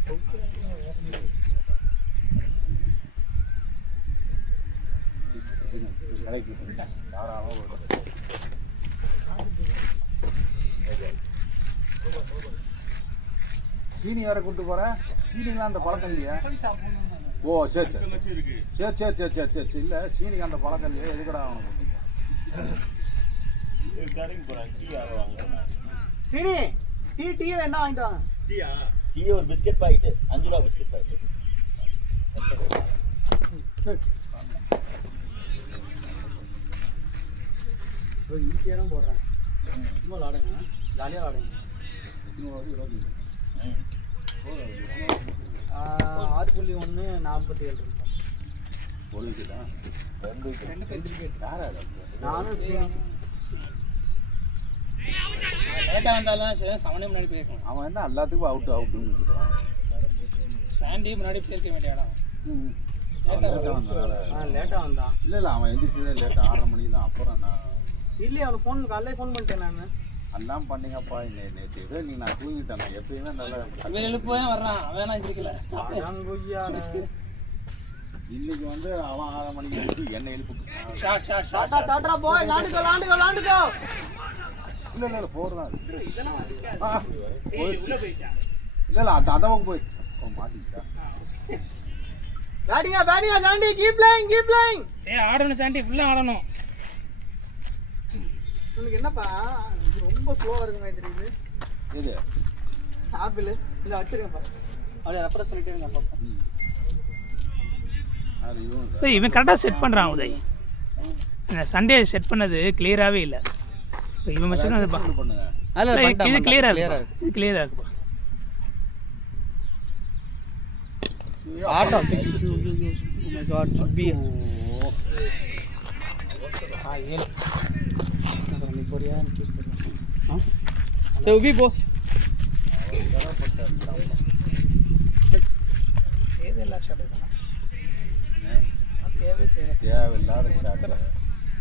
கடைக்கு தாராளமாக சீனி வேற கூப்பிட்டு போகிறேன். சீனிலாம் அந்த பழக்கம் இல்லையா? ஓ சரி இல்லை சீனிக்கு அந்த பழக்கம் இல்லையா? எதுக்கடா அவனுக்கு சீனி டீ என்ன வாங்கிட்டு வாங்க. டீ ஒரு பிஸ்கெட் பாக்கெட்டு 5 ரூபா பிஸ்கெட் பாக்கெட்டு. ஈஸியாக தான் போடுறேன். சும்மா விளாடுங்க, ஜாலியாக விளாடுங்க. 6.1 47 ஒரு விக்கெட்டா? 2 விக்கெட். யார் நானும் சீனி. லேட்டாக வந்தாலும் சவனே முன்னாடி போயிருக்கணும். அவன் என்ன எல்லாத்துக்கும் அவுட்டுன்னு வச்சுக்கிறான். சாண்டி முன்னாடி போயிருக்க வேண்டிய இடம். லேட்டாக வந்தனால லேட்டாக வந்தான். இல்லை அவன் எந்திரிச்சதே லேட்டாக 6:30 மணிக்கு தான். அப்புறம் நான் இல்லையே அவனுக்கு காலையில் ஃபோன் பண்ணிட்டேன் நான். எல்லாம் பண்ணீங்கப்பா. நேற்று ஏதோ நீ நான் தூங்கிட்டேன். நான் எப்பயுமே நல்லா இவன் எழுப்பவே வர்றான், வேணா இருக்கல. இன்னைக்கு வந்து அவன் 6 மணிக்கு எழுப்பி என்னை எழுப்பு. சாட்டா போய் லாண்டுக்கோ. இல்லை 4 தான் உள்ள போயிட்டா. இல்லை அந்த பக்கம் போய் மாட்டிச்சா? பேட்டிங்கா சாண்டி கீப் பிளேயிங். ஆடணும் சாண்டி, ஃபுல்லாக ஆடணும். உனக்கு என்னப்பா இது ரொம்ப ஸ்லோவாக இருக்கு மாதிரி தெரியுது. எது ஆப்பிள் இல்லை வச்சிருங்கப்பா. அப்படியே ரெஃபரன்ஸ் பண்ணிட்டே இருங்க அப்பா. அது இதுவும் இவன் கரெக்டாக செட் பண்ணுறான் உதய். இந்த சண்டே செட் பண்ணது கிளியராகவே இல்லை. இப்போ இவன் மெசேஜ் வந்து பண்ணுங்க. இது கிளியராக இருக்கு. இது கிளியராக இருக்குப்பா. ஆட்டம் சுப்பி நீ போறியா? உபி போ. தேவையில்லாத ஷாட்.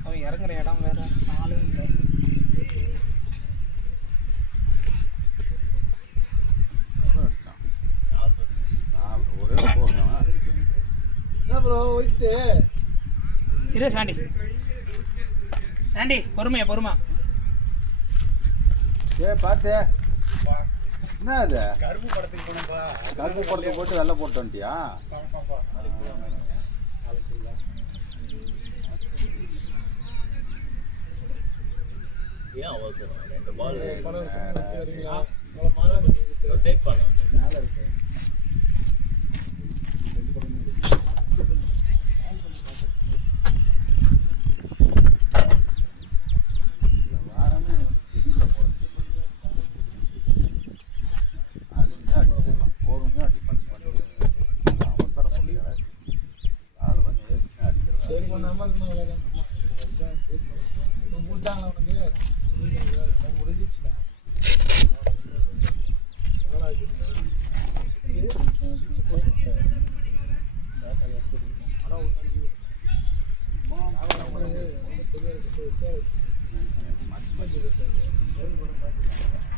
அவன் இறங்குற இடம் வேற ஆளும் இல்லை. ஒரே போடுறேன் ப்ரோ ஒயிட்ஸு இரு சாண்டி பொறுமா. பார்த்தே என்ன அது? கருப்பு படத்துக்கு போட்டு வெள்ளை போட்டு வந்துட்டியா? ஏன் அவசரம்? 2 பால் ரொட்டேட் பண்ண மேலே இருக்கு வாரமே சரியில்லை போல. அதுங்க அடிச்சிடலாம், பொறுமையாக டிஃபென்ஸ் பண்ணி அவசரம் பண்ணிடுறாரு. ஆள் கொஞ்சம் ஏறிச்சுன்னா அடிக்கிறாரு. சரி பண்ணாமல் இருந்தாங்க கொடுத்தாங்களா உனக்கு முடிஞ்சிச்சுண்ணா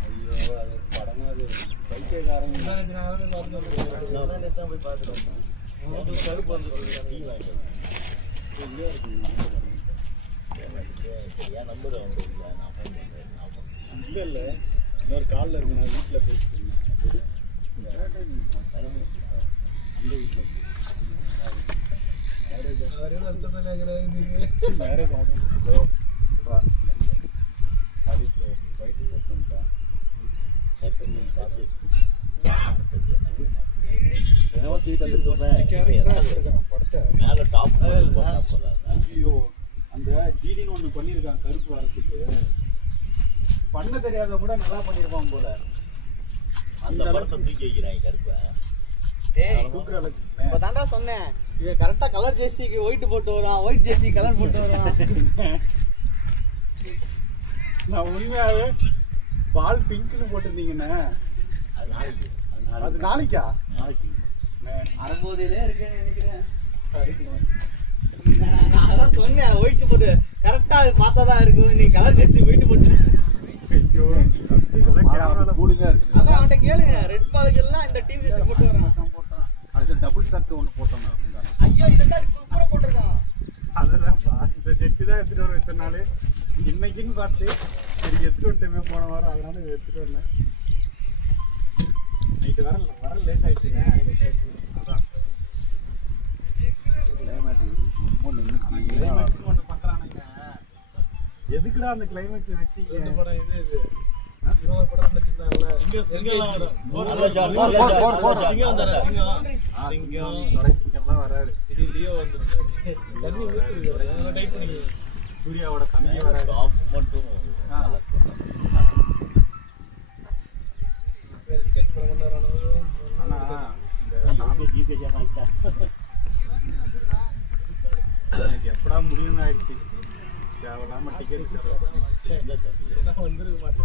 ஐயோ, அது படமா அது பைத்தியக்காரங்க. போய் பார்த்துருவோம். கருப்பு வந்து டீ வாங்கிட்டு ஏன் நம்பர் வந்து இல்லை, நான் ஃபோன் பண்ணுறேன். இல்லை இல்லை, இன்னொரு காலில் இருக்கு. நான் வீட்டில் பேசிட்டு இருந்தேன். அந்த வீட்டில் அவரே அர்த்தம் கிடையாது மேரேஜ் ஆகும். அதுக்கு ஃபைட்டு போட்டு வந்துட்டேன். மேலே டாப் போட்டா போதும். ஐயோ, அந்த ஜிடின்னு ஒன்று பண்ணியிருக்கான் கருப்பு வரத்துக்கு. பண்ண தெரியாத கூட நல்லா பண்ணியிருப்பான் போல. அந்த படத்தை தூக்கி வைக்கிறாங்க கருப்பை. டேய் தூக்குற அளவுக்கு இப்போ தாண்டா சொன்னேன், இவன் கரெக்டாக கலர் ஜெர்சிக்கு ஒயிட் போட்டு வரான், ஒயிட் ஜெர்சி கலர் போட்டு வரான். நான் உண்மையாகவே பால் பிங்க்னு போட்டிருந்தீங்கண்ணே. அது நாளைக்கு அது நாளைக்கா? நாளைக்கு அரைம்போதிலே இருக்கேன்னு நினைக்கிறேன். நான் அதான் சொன்னேன், ஒயிட் போட்டு கரெக்டாக அது பார்த்தா தான் இருக்கும். நீ கலர் ஜெர்சி ஒயிட் போட்டு ஐயோ, இதெல்லாம் கேமராவில் கூலிங்காக இருக்குது. அதான் அவன்கிட்ட கேளுங்க, ரெட் பாலுக்கெல்லாம் இந்த டீம் ஜெர்சி போட்டு வரான். போட்டான். அது டபுள் ஷர்ட் ஒன்று போட்டோம். ஐயோ இதெல்லாம் குறுப்புற போட்டிருக்கான். அதுதான்ப்பா, இந்த ஜெர்சி தான் எடுத்துகிட்டு வரும் இத்தனை நாள். இன்னைக்குன்னு பார்த்து சரி எடுத்துகிட்டு வந்துட்டேமே போன வாரம், அதனால இதை எடுத்துகிட்டு வந்தேன். நைட்டு வர லேட் ஆயிடுச்சுங்க. அதான் கிளைமேக்ஸ் ஒன்று பண்ணுறானுங்க. எதுக்குடா அந்த கிளைமேக்ஸ் வச்சு படம் இது இன்னொரு படம் வச்சுருந்தாங்கல்ல, சிங்கம்லாம் வரும். சிங்கம்லாம் வராது. தண்ணி ஊற்றி அதெல்லாம் டைப் பண்ணி சூர்யாவோட தம்பி வராது. டாப் மட்டும் ஆனால் சாமி டிஜே ஜமாயிட்டா எனக்கு எப்படா முடியும்னு ஆயிடுச்சு. தேவையில்லாம டிக்கெட் வந்துருக்கு மாதிரி.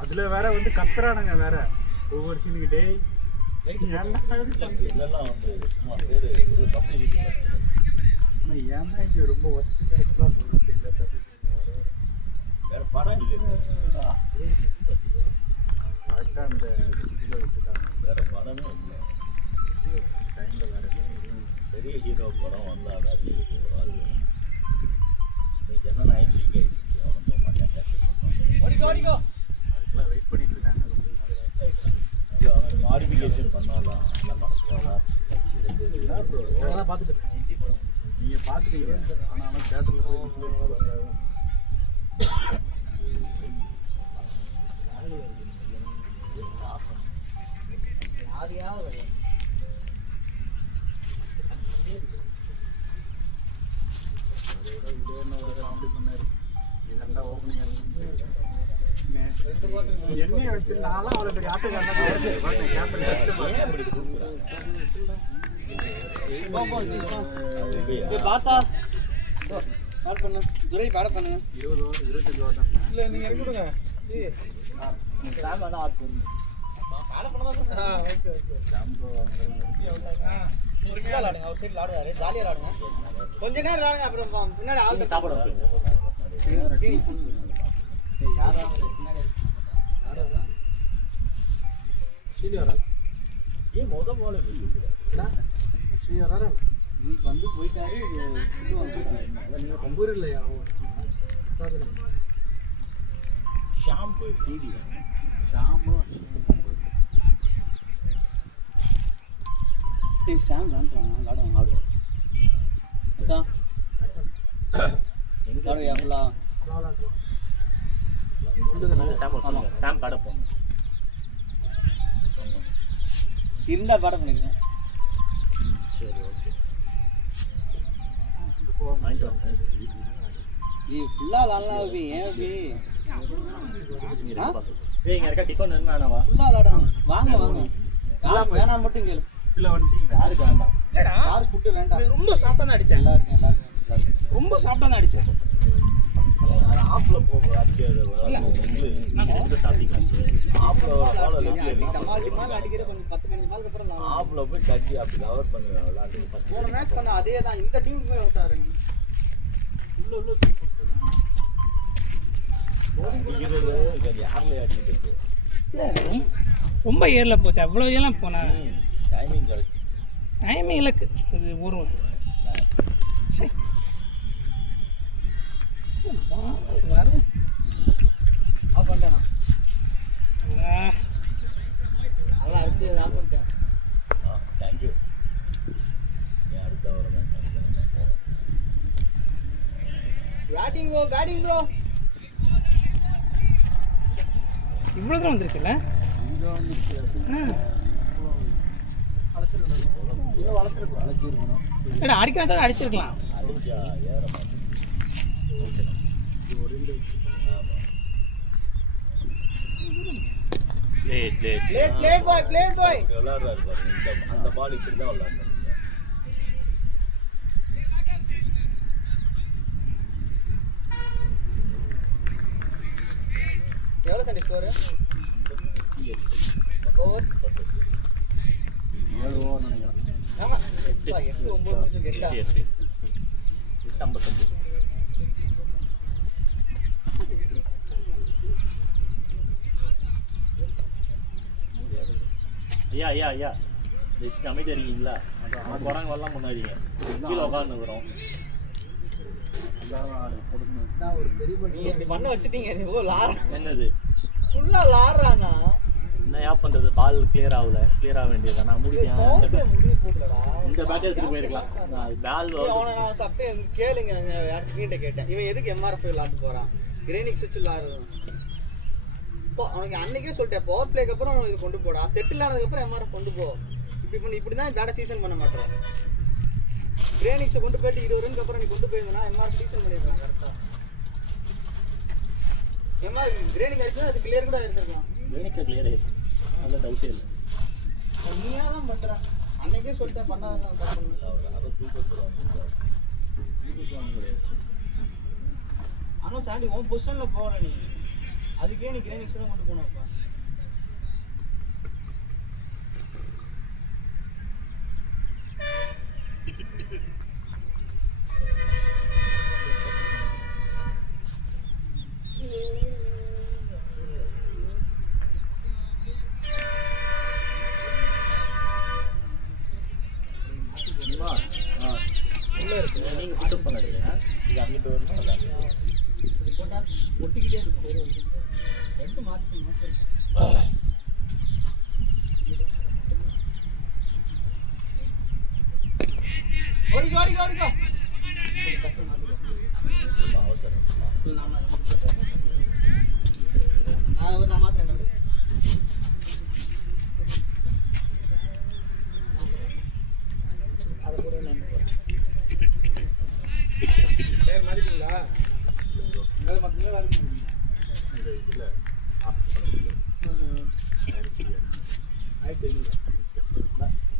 அதுல வேற வந்து கத்துறானுங்க வேற ஒவ்வொரு சீனுக்கு. டேய் இதெல்லாம் வந்து சும்மா பேர் பப்ளிசிட்டி. ஏன்னா இது ரொம்ப ஒஸ்ட் கேரக்டராக போகிறது இல்லை தமிழ் சினிமா. வேற படம் இல்லை, கரெக்டாக அந்த இதில் விட்டுட்டாங்க. வேற படமே இல்லை. டைமில் வேற பெரிய ஹீரோ படம் வந்தால் தான் இன்னைக்கு என்ன 9 வீக் ஆயிடுச்சு. அவனும் போக மாட்டேன். அதுக்கெல்லாம் வெயிட் பண்ணிட்டு இருக்காங்க ரொம்ப நாள். ஐயோ, அவன் மாடிஃபிகேஷன் பண்ணாதான் அந்த படத்தில் அதெல்லாம் பார்த்துட்டு ஹிந்தி படம் நீங்கள் பார்த்துட்டீங்க. ஆனால் அவன் தேட்டரில் போய் விசில் வர்றாரு. யாரையாவது காமெடி பண்ணாரு. இதெல்லாம் ஓப்பனிங் எண்ணெயை வச்சு நான்லாம் அவ்வளோ பெரிய ஆட்டக்காரன் பார்த்தா பாட் பண்ணு, துரை பாட பண்ணுங்க. 20 ஓவர் 25 ஓவர் தான். இல்லை நீங்கள் இறக்கி விடுங்க. சாம் வேணா ஆட் பண்ணு. பாட பண்ணதான் ஓகே ஓகே ஷாம்பு ஒரு கிலோ ஆடுங்க, ஒரு சைடில் ஆடுவாரு, ஜாலியாக ஆடுங்க. கொஞ்ச நேரம் ஆடுங்க, அப்புறம் பின்னாடி ஆள் சாப்பிட ஸ்ரீனிவாரா ஏன் போல ஸ்ரீனிவாரா இன்னைக்கு வந்து போயிட்டாரு. நீங்கள் கம்பூர் இல்லையா சாதனை ஷாம்பு சிடி சாம் ஆடுவான் மச்சான் ஆடுவியா ஃபுல்லாக சாம் கடை போகணும் இருந்தால் பாடம் பண்ணிருக்கேன். சரி ஓகே வாங்கிட்டு வாங்க நீ ஃபுல்லாக விளாட்லாம் அப்படி ஏன் அப்படி ஏய் இங்கே இருக்கா டிஃபன் என்ன வேணாவா ஃபுல்லாக விளாடாங்க. வாங்க வாங்க யாருக்கு வேணாம் மட்டும் கேளு. இல்லை வந்துட்டீங்க யாருக்கு வேண்டாம் இல்லடா யாருக்கு ஃபுட்டு வேண்டாம். எனக்கு ரொம்ப சாப்பிட்டா தான் அடித்தேன். எல்லாருக்கும் ரொம்ப சாப்பிட்டா தான் அடித்தேன். ஆஃப்ல போகும் அதுக்கு சாப்பிட்டீங்க டமால் டிமால் அடிக்கிற கொஞ்சம் 10-15 நாளுக்கு அப்புறம் நான் ஆஃப்ல போய் கட்டி அப்படி கவர் பண்ணுவேன் விளாண்டு போன மேட்ச் பண்ண அதே தான். இந்த டீமுக்குமே விட்டாரு நீ உள்ள யாரில் அடிக்கிறது இல்லை ரொம்ப ஏரில் போச்சு. அவ்வளோ ஏலாம் போனேன். டைமிங் கிடைச்சி டைமிங் இலக்கு அது ஒரு சரி வர ஆஃப் பண்ணிட்டேன். அதெல்லாம் அடிச்சு ஆஃப் பண்ணிட்டேன். தேங்க்யூ அடுத்த வர பேட்டிங் ப்ரோ இவ்வளோ தூரம் வந்துருச்சுல்ல. ஏடா அடிக்க வச்சாலும் அடிச்சிருக்கலாம். பிளேட் பாய் விளாட்றாரு பாருங்க அந்த பால் இப்படி தான் விளாட்றாரு எவ்வளோ சண்டை ஸ்கோரு? ஓவர்ஸ் 7 ஓவர் நினைக்கிறேன். ஆமாம் 8-9 நிமிஷம் 8:59 ஐயா ஐயா ஐயா ஜெஸ்ட் அமைதியாக இருக்கீங்களா? அந்த குரங்கு வரலாம் முன்னாடிங்க கீழே உட்காந்துக்கிறோம். நீங்கள் இப்படி பண்ண வச்சுட்டீங்க. ஓ லாரா என்னது ஃபுல்லாக லாரானா என்ன யா பண்ணுறது? பால் கிளியர் ஆக வேண்டியது நான் முடிப்பேன். முடிய போகலடா. இந்த பேட்டை எடுத்துகிட்டு போயிருக்கலாம். பால் அவனை நான் சப்பே கேளுங்க. ஸ்க்ரீன்கிட்ட கேட்டேன் இவன் எதுக்கு எம்ஆர்எஃப் விளாட்டு போகிறான். கிரேனிக்ஸ் வச்சு விளாடுறது இப்போ அவனுக்கு அன்னைக்கே சொல்லிட்டேன். பவர் பிளேக்கு அப்புறம் அவனுக்கு இது கொண்டு போடா. செட்டில் ஆனதுக்கப்புறம் எம்ஆர்எஃப் கொண்டு போ. இப்படி தான் பேட்டை சீசன் பண்ண மாட்டேன். கிரேனிக்ஸை கொண்டு போயிட்டு 20 ரனுக்கு அப்புறம் நீ கொண்டு போயிருந்தா எம்ஆர்எஃப் சீசன் பண்ணிருக்கலாம் கரெக்டாக. எம்ஆர்எஃப் கிரேனிக் ஆயிடுச்சுன்னா அது கிளியர் கூட இருந்திருக்கலாம். கிளியர் ஆகிடுச்சு. அதில் டவுட்டே இல்லை. நீயா தான் பண்ணுறேன். அன்னைக்கே சொல்லிட்டேன் பண்ணாதான் ஆனால் சாண்டி உன் பொசிஷனில் போகல நீ. அதுக்கே நீ கிரேனிக்ஸ் தான் கொண்டு போனப்பா. நீங்கள் பிக்கப் பண்ணாதீங்க. இது அங்கிட்டு வரணும். இது போட்டால் ஒட்டிக்கிட்டே இருக்கும். ரெண்டு மாற்றி ஓடிக்கோ ஓடிக்கோ ஓடிக்கோ. நான் மாத்திரம் அதை கூட நான் பேர் மாதிரிங்களா? வேறு பார்த்தீங்களா? இல்லை 1500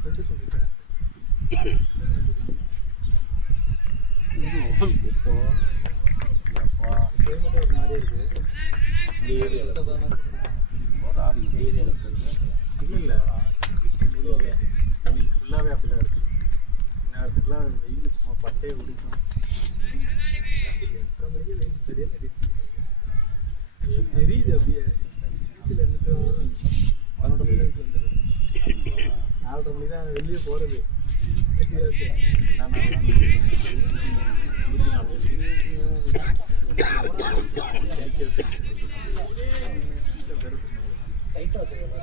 ரெண்டு சொல்லிட்டேன். ஒரு மாதிரி இருக்குது. இல்லை ஃபுல்லாகவே அப்படி தான் இருக்குது. நேரத்துக்குலாம் வெயில் சும்மா பட்டையை பிடிக்கும். சரியான தெரியுது அப்படியே. சில அவனோட மணி தான் வீட்டு வந்துடுது. 4:30 மணி தான் வெளியே போகிறது. டைட்டாக வச்சுருக்கேன்.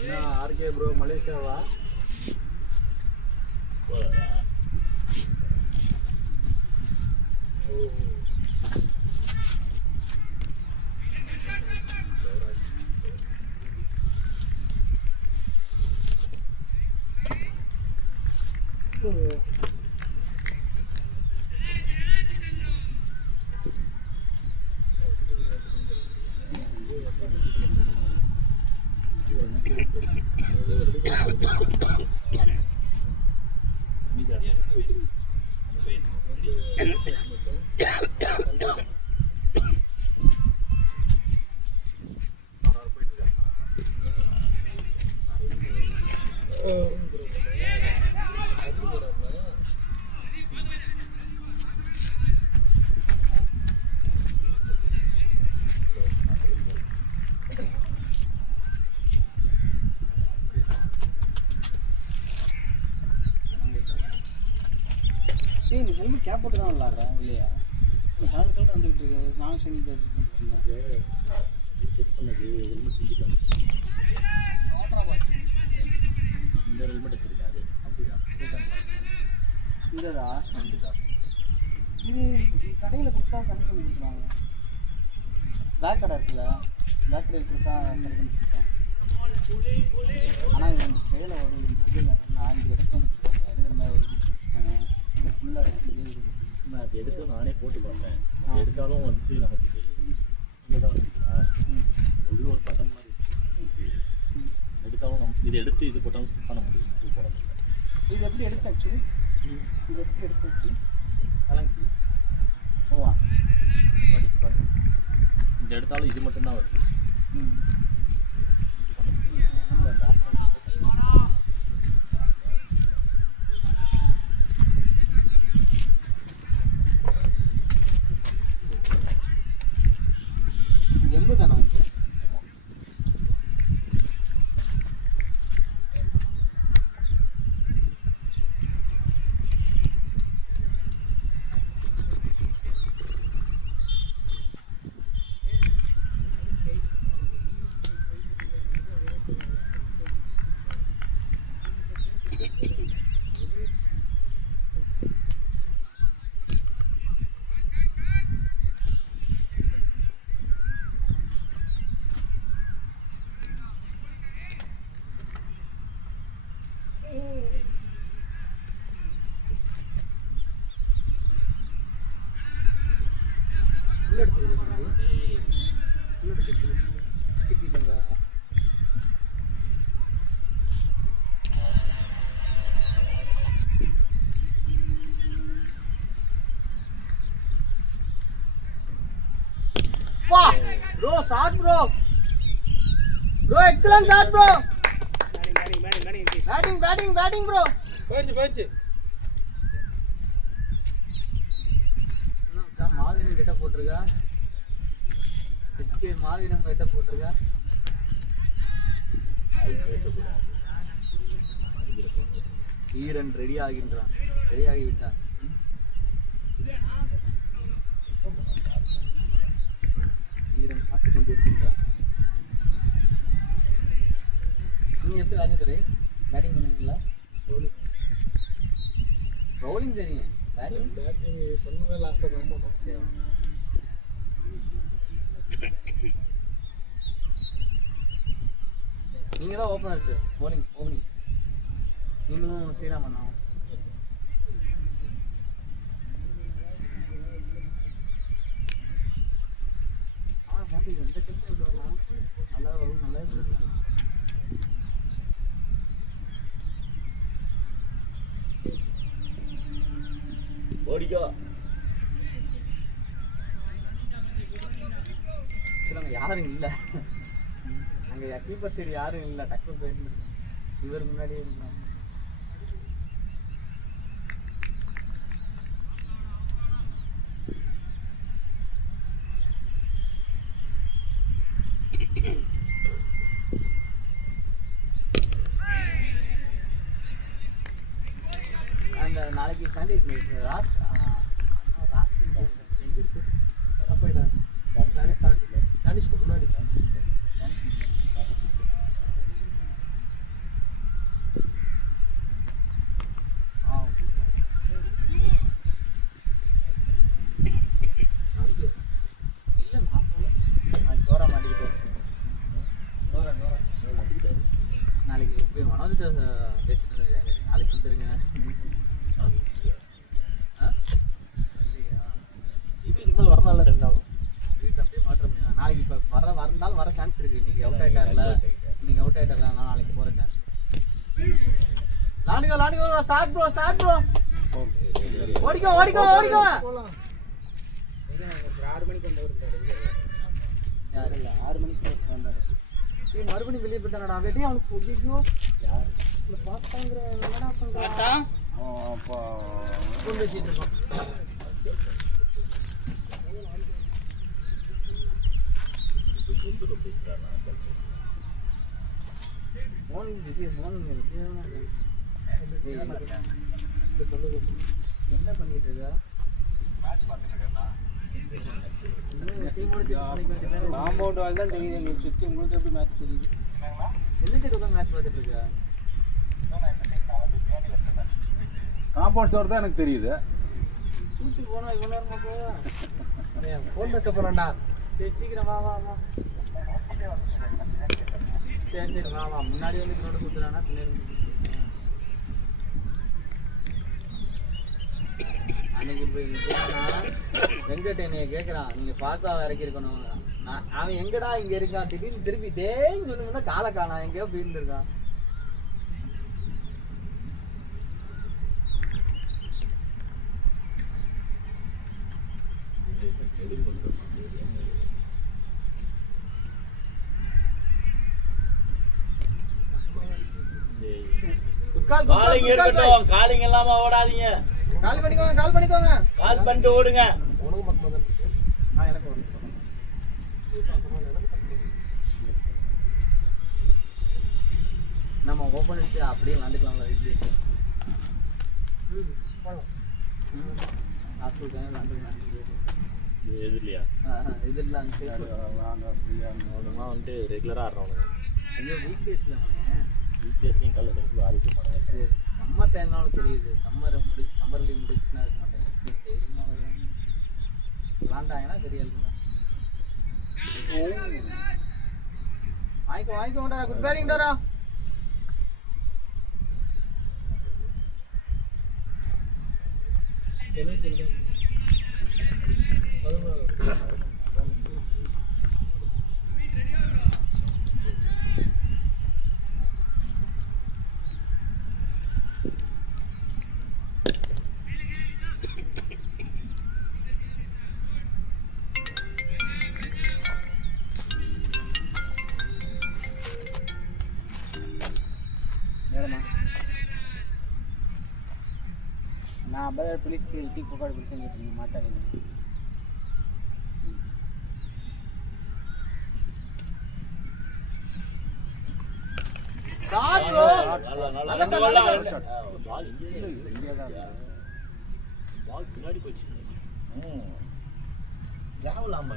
என்ன ஆர்கே ப்ரோ மலேசியாவா? ஏய் நீ ஹெல்மெட் கேப் போட்டு தான் விளாட்றேன் இல்லையா? கலந்து கலந்து வந்துக்கிட்டு இருக்கு. நானும் சொல்லி செட் பண்ணது ஹெல்மெட் பிடிச்சிட்டு வந்துச்சு. இந்த ஹெல்மெட் வச்சிருக்காரு அப்படிதான் இந்ததா இது கடையில் கொடுத்தா கணக்கு பண்ணி கொடுத்துருவாங்க. பேக் கடை இருக்குல்ல, பேக் கடையில் கொடுத்தா சரி பண்ணி கொடுத்துருவாங்க. ஆனால் இந்த சேலை ஒரு இது நான் இங்கே எடுத்து வச்சுருக்காங்க. எடுக்கிற மாதிரி எடுத்துருக்காங்க. இந்த ஃபுல்லாக இருக்குது. நான் அது எடுத்து நானே போட்டு பார்த்தேன். அது எடுத்தாலும் வந்து நமக்கு இங்கே தான் வந்துருக்கா உள்ள ஒரு பட்டன் மாதிரி எடுத்தாலும் நம்ம இது எடுத்து இது போட்டாலும் ஸ்கிப் பண்ண முடியும். ஸ்கிப் போட முடியல. இது எப்படி எடுத்து ஆக்சுவலி இது எப்படி எடுத்து ஆக்சுவலி கலங்கி ஓவா இந்த எடுத்தாலும் இது மட்டும்தான் வருது. எம்பு தானே வந்து bro shot bro excellent shot bro. Batting bro. போயிடுச்சு மாவீரன் கிட்ட போட்டிருக்கா. எஸ்கே மாவீரன் கிட்ட போட்டிருக்கா. வீரன் ரெடி ஆகின்றான். ரெடி ஆகிவிட்டான். வீரன் காத்துக் கொண்டிருக்கின்றான். நீங்க எப்படி ராஜதுரை பேட்டிங் பண்ணுவீங்களா? ரோலிங் தெரியும். பேட்டிங் சொன்னது லாஸ்ட்டாக தான் போட்டோம். சரி நீங்கள் தான் ஓப்பனர்ஸு. ஓப்பனிங் நீங்களும் ஸ்ரீராம் அண்ணா. வந்து எந்த டென்ஷன் விடுவாங்க. நல்லா வரும். நல்லா இருக்கு. ஓடிக்கோ. சொல்லுங்க யாரும் இல்லை. அங்கே கீப்பர் சைடு யாரும் இல்லை. டக்குனு போயிட்டு இவர் முன்னாடியே இருந்தாங்க. அந்த நாளைக்கு சண்டே ராசி எங்கே இருக்கு? போயிட்டாங்க. இப்போ மனோஜ் பேசிட்டு இருக்காரு, நாளைக்கு வந்துருங்க. இதுக்கு மேலே வரனால 2 நாளும் வீட்டில் அப்படியே மாற்றம் பண்ணி நாளைக்கு இப்போ வரந்தாலும் வர சான்ஸ் இருக்குது. இன்னைக்கு அவுட் ஆகிட்டார்ல, இன்னைக்கு அவுட் ஆகிட்டார்ல, அதனால நாளைக்கு போகிற சான்ஸ். லாடிக்கோ ஷார்ட் ப்ரோ ஓடிக்கோ 6 மணிக்கு யாரும் இல்லை, 6 மணிக்கு வந்தார். மறுபடியும் வெளியே போயிட்டானடா வெட்டி. அவனுக்கு ஐயோ யார் பார்த்தாங்கிற என்னடா பண்ணுறான், கொண்டு வச்சுட்டு இருக்கோம். ஃபோன் பிஸி, ஃபோன் என்ன பண்ணிட்டு இருக்கா? காம்பவுண்ட் வால் தான் தெரியுது எங்களுக்கு சுற்றி. உங்களுக்கு எப்படி மேட்ச் தெரியுது? எந்த சைடு தான் மேட்ச் பார்த்துட்டு இருக்கா? காம்பவுண்ட் ஸ்டோர் தான் எனக்கு தெரியுது. சூச்சு போனா இவ்வளோ நேரமா போவா? ஃபோன் பேச போகிறான்டா. சரி சீக்கிரம் வா. சரி வா. முன்னாடி வந்து கிரௌண்ட் சுற்றுறானா, பின்னாடி அன்னைக்கு வெங்கட் என்னைய கேட்குறான், நீங்கள் பார்த்தா இறக்கிருக்கணும். அவன் எங்கடா இங்கே இருக்கான், திடீர்னு திருப்பி தேன்னு சொன்னோம்னா காலை காணான், எங்கேயோ போயிருந்துருக்கான். காலிங் இருக்கட்டும், காலிங் இல்லாம ஓடாதீங்க. கால் பண்ணிக்கோங்க. கால் பண்ணிட்டு ஓடுங்க. எனக்கு நம்ம ஓப்பன் வச்சு அப்படியே விளாண்டுக்கலாம்ல. எதிரியா இது இல்லை அங்கே அவனுங்களாம் வந்துட்டு ரெகுலராக ஆடுறவனுங்க. ஐயோ வீக் டேஸில் யூபிஎஸ்லையும் கல்ல கணிச்சு ஆடிட்டு போனாங்க. சம்மர் டைம்னாலும் தெரியுது. சம்மர் லீவ் முடிச்சுன்னா இருக்க மாட்டாங்க. விளாண்டாங்கன்னா தெரியாது. வாங்கிக்கோ விட்டாரா. குட் பேட்டிங் டாரா. ನಾ ಹಬ್ಬದ ಪೊಲೀಸ್ಗೆ ಟೀ ಕೊಕ್ಕಾಡು ಬಿಡ್ಸಂಗಿರ್ತೀನಿ ಮಾತಾಡಿನಿ. பின்னாடி போச்சு. ஜாவலாமா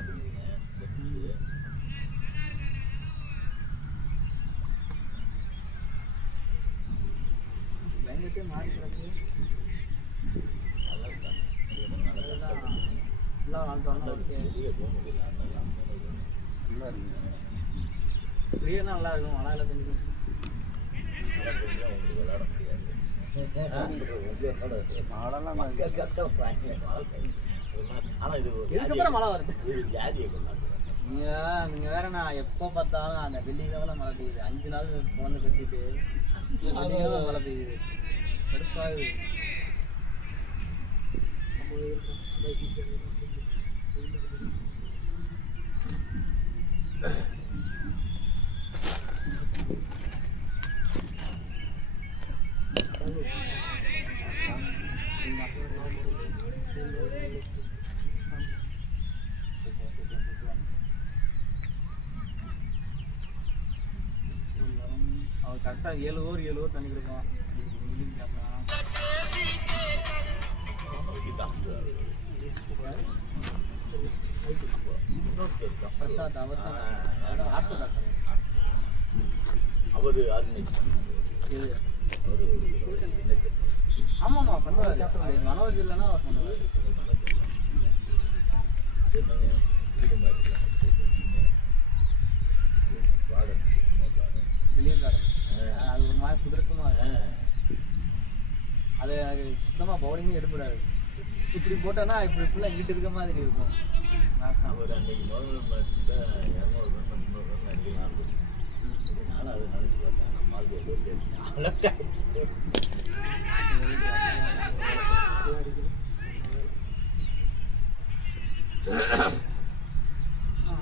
பயங்கரத்தே மாறி கிடக்கு. எல்லாம் வாழ்ந்தாங்க. ஃப்ரீயாக நல்லா இருக்கும். மழை எல்லாம் செஞ்சு இதுக்கப்புறம் மழை வருது. நீங்க வேற, நான் எப்போ பார்த்தாலும் அந்த வெள்ளிக்கிழமை மழை பெய்யுது. 5 நாள் குழந்தை கட்டிட்டு வெள்ளிக்கிழமை மழை பெய்யுது. கடுப்பாகுது. அவர் கரெக்டாக 7 ஓவர் தண்ணி கொடுப்பான். பிரசாத் அவர் ஆர்த்தோ டாக்டர். அவரு ஆர்கனைஸ் இது ஆமாம்மா பண்ணுவார். மனோஜ் இல்லைன்னா அவர் பண்ணுவார். வெளியே கார்டன் அது ஒரு மாதிரி குதிரக்கமாக அது சுத்தமாக பவுலிங்கே எடுப்படாது. இப்படி போட்டோன்னா இப்படி ஃபுல்லாக இங்கிட்டு இருக்க மாதிரி இருக்கும். நான் ஒரு அன்றைக்கி முதல் மேட்ச்சில் 200 ரன் 300 ரன் அடிக்கலாம். அதனால் அதை நினச்சி பார்த்தேன். நம்ம ஆளுக்கு ஏதோ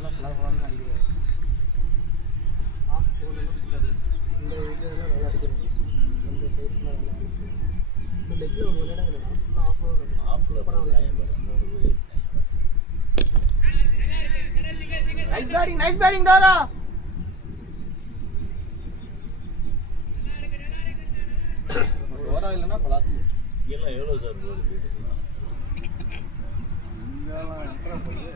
நல்லா பலன்னு அடிக்கிறாரு. இந்த இதெல்லாம் நல்லா அடிக்கிறது. இந்த சைட்லாம் நல்லா அடிக்கிறது. இந்த லெக்கில் ஒரு விளையாடுங்க ஆஃபில் நைஸ் பேட்டிங் டோரா. டோரா இல்லைன்னா பலாத்து எல்லாம் எவ்வளோ சார் போகுது? ఇంగాల ఎంతరా పోయి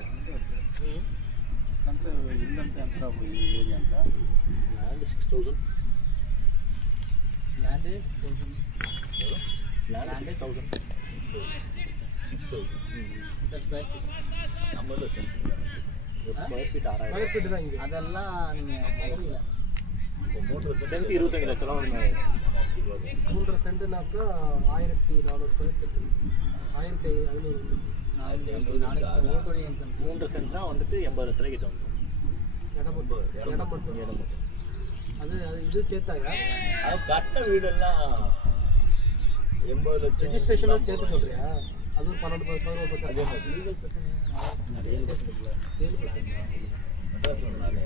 అంటే ఇల్లంతా ఎంతరా పోయి ఏరియా అంతా ల్యాండ్ 6000. Land land 6000. 6000 நம்மள சென்ட் ஒரு ஸ்கொயர் ஃபீட் 6000. ஃபீட் தான் இங்கே. அதெல்லாம் நீங்கள் தெரியல. 3 சென்ட் 25 லட்சம் ரூபா 3.5 சென்ட்னாக்கா 1400 ஸ்கொயர் ஃபீட். 1500. 3 சென்ட்னா வந்துட்டு 80 லட்ச ரூபாய்க்கு வந்துடும். இடம் மட்டும் அது இது சேர்த்தாங்க. அது கட்ட வீடெல்லாம் 80 லட்சம். ரெஜிஸ்ட்ரேஷனும் சேர்த்து சொல்றியா? அது ஒரு 12% அதே மாதிரி லீகல் செக்ஷன் 7%. மெட்ராஸில் இருந்தாலே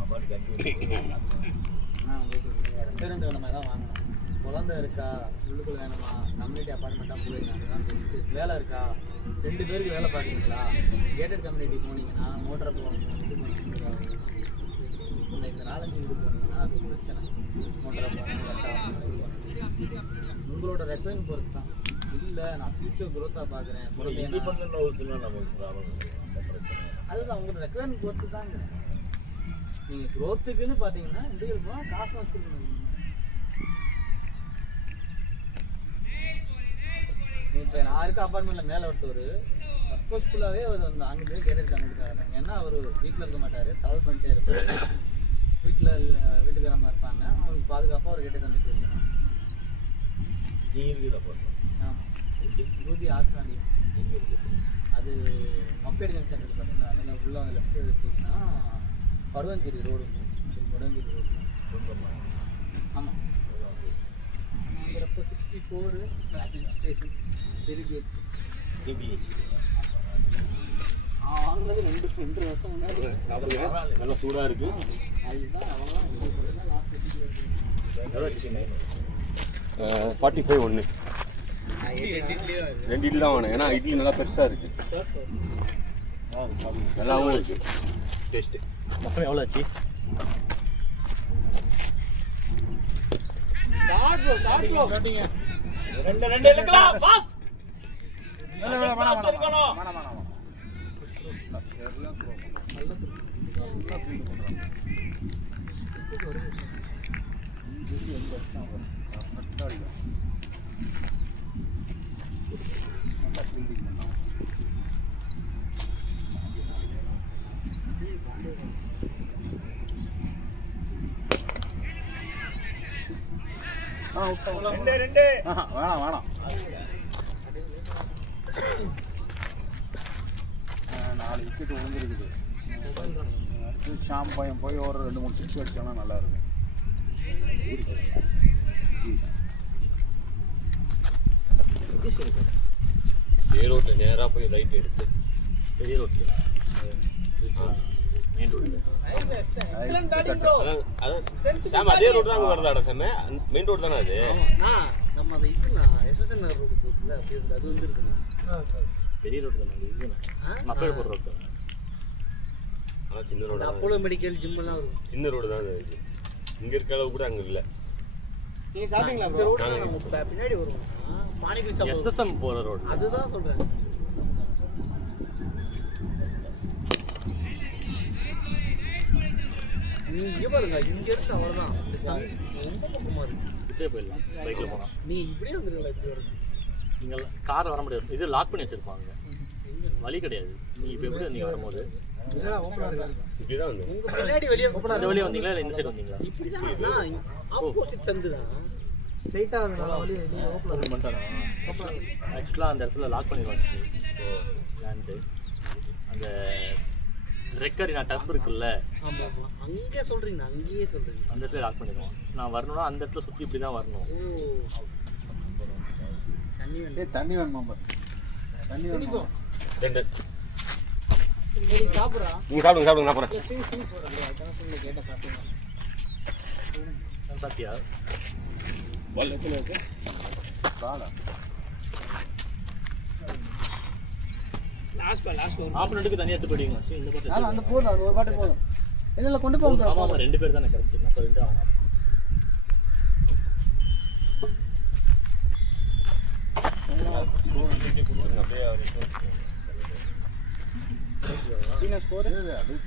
அப்பாட்டு கட்டி ரெண்டு நம்ம தான் வாங்கணும். குழந்தை இருக்கா, உள்ளுக்குள்ள வேணுமா, கம்யூனிட்டி அப்பார்ட்மெண்ட்டாக போயிருக்காங்க தான் பெஸ்ட்டு. வேலை இருக்கா, 2 பேருக்கு வேலை பார்க்குறீங்களா, கேட்டட் கம்யூனிட்டி போனீங்கன்னா மோட்டரை போகணும். இந்த 4-5 வீடு போனீங்கன்னா அது பிரச்சனை. மோட்டரை போகணும். உங்களோட ரெக்வயர்மெண்ட் பொறுத்து தான். இல்லை நான் ஃபியூச்சர் குரோத்தாக பார்க்குறேன். இண்டிபெண்டன்ட் ஹவுஸ்னா நமக்கு ப்ராப்ளம் பிரச்சனை. அதுதான் உங்களோட ரெக்வயர்மெண்ட் பொறுத்து தாங்க. நீங்கள் க்ரோத்துக்குன்னு பார்த்தீங்கன்னா இண்டிவிஜுவல் போனால் காசு வச்சுருக்கணும். இப்போ நான் இருக்க அப்பார்ட்மெண்ட்டில் மேலே ஒருத்தர் சப்போஸ்ஃபுல்லாகவே அவர் அந்த 5 பேர் கேட்டு இருக்காங்க. ஏன்னா அவர் வீட்டில் இருக்க மாட்டார், ட்ராவல் பண்ணிட்டே இருப்பார். வீட்டுக்காரமாக இருப்பாங்க. அவங்களுக்கு பாதுகாப்பாக அவர் கேட்டு தந்துட்டு இருக்கணும். நீங்கள் போடுறோம். ஆமாம், ரூபி ஆஸ்திராலியா நீங்கள் இருக்குது அது மப்பேடு ஜங்ஷன் இருக்குது பார்த்தீங்கன்னா, அதில் உள்ள லெஃப்ட் எடுத்தீங்கன்னா படுவங்கிரி ரோடு. படுவங்கிரி ரோடு சொந்தமாக ஆமாம். அங்கிறப்போ 64 ரெஜிஸ்ட்ரேஷன் டெலிகேட் டிபிஹெச் வாங்கினது 2 வருஷம் முன்னாடி. நல்லா சூடாக இருக்குது. அதுதான் அவங்களாம் லாஸ்ட் எவ்வளோ வச்சுக்கோங்க? 45 ஒன்று 2 இட்லி தான் வேணும். ஏன்னா இட்லி நல்லா பெருசாக இருக்குது, நல்லாவும் இருக்குது டேஸ்ட்டு. மொத்தம் எவ்வளோ ஆச்சு? ரெண்டு இழுக்கலாம். ஃபாஸ்ட் வேணாம் 4 விக்கெட் விழுந்துருக்குது. ஷாம்பயம் போய் ஒரு 2-3 சிக்ஸ் அடிச்சோன்னா நல்லா இருக்கும். ரோட்டில் நேராக போய் ரைட் எடுத்து பெரிய ரோட்டில் மெயின் ரோடு. சாம அதே ரோடு தான் அங்கே வருதாடா சாம? மெயின் ரோடு தானே அது? நம்ம அந்த இதுண்ணா எஸ்எஸ்என் நகர் ரோடு போகுதுல்ல, அப்படி இருந்து அது வந்து இருக்குண்ணா. பெரிய ரோடு தானே அது? இதுதானே மக்கள் போடுற ரோடு தானே? ஆனால் சின்ன ரோடு இந்த தான். அப்போலோ மெடிக்கல் ஜிம் எல்லாம் வரும். சின்ன ரோடு தான் அது. இங்கே இருக்க அளவு கூட அங்கே இல்லை. நீங்கள் சாப்பிட்டீங்களா? இந்த ரோடு நம்ம பின்னாடி வரும். பானிபூரி சாப்பிடுவோம். எஸ்எஸ்எம் போகிற ரோடு. அதுதான் சொல்கிறேன். இங்கே பாருங்க, இங்க இருந்து அவ்வளோதான். இந்த சன் ரொம்ப பக்கமாக இருக்கு. இப்படியே போயிடலாம் பைக்கில் போனால். நீ இப்படியே வந்துருங்களா? இப்படி வருது. நீங்கள் காரில் வர முடியாது. இது லாக் பண்ணி வச்சுருப்பாங்க, வழி கிடையாது. நீ இப்போ எப்படி நீங்கள் வரும்போது இப்படிதான் வந்து உங்க பின்னாடி வெளியே இந்த வழியா வந்தீங்களா இல்லை இந்த சைடு வந்தீங்களா? இப்படிதான் ஆப்போசிட் சந்து தான். ஸ்ட்ரைட்டாக வந்து நல்லா வழி வெளியே ஓப்பன் ஓப்பன் பண்ணிட்டானா? ஆக்சுவலாக அந்த இடத்துல லாக் பண்ணிடுவாங்க. லேண்டு அந்த ரெக்கரினா டப் இருக்குல்ல, ஆமா ஆமா அங்கே சொல்றீங்க, அங்கேயே சொல்றீங்க. அந்த இடத்துல லாக் பண்ணிடுவான். நான் வரணும்னா அந்த இடத்துல சுற்றி இப்படி தான் வரணும். ஓ தண்ணி வேணும். ஏய் தண்ணி வேணுமா தண்ணி வேணுமா? ரெண்டு சாப்பிட்றா நீங்கள் சாப்பிடுங்க நான் போகிறேன். கேட்டால் சாப்பிடுங்க. சாத்தியா பால் எத்தனை இருக்கு? லாஸ்ட் பால் ஆப்பனட்டுக்கு தனியாக எடுத்து போயிடுங்க. சரி இந்த பாட்டு அந்த போதும், அது ஒரு பாட்டு போதும். இல்லை கொண்டு போங்க. ஆமாம் ஆமாம் 2 பேர் தானே கரெக்ட். அப்போ 2 ஆகும். ஸ்கோர் 88-13.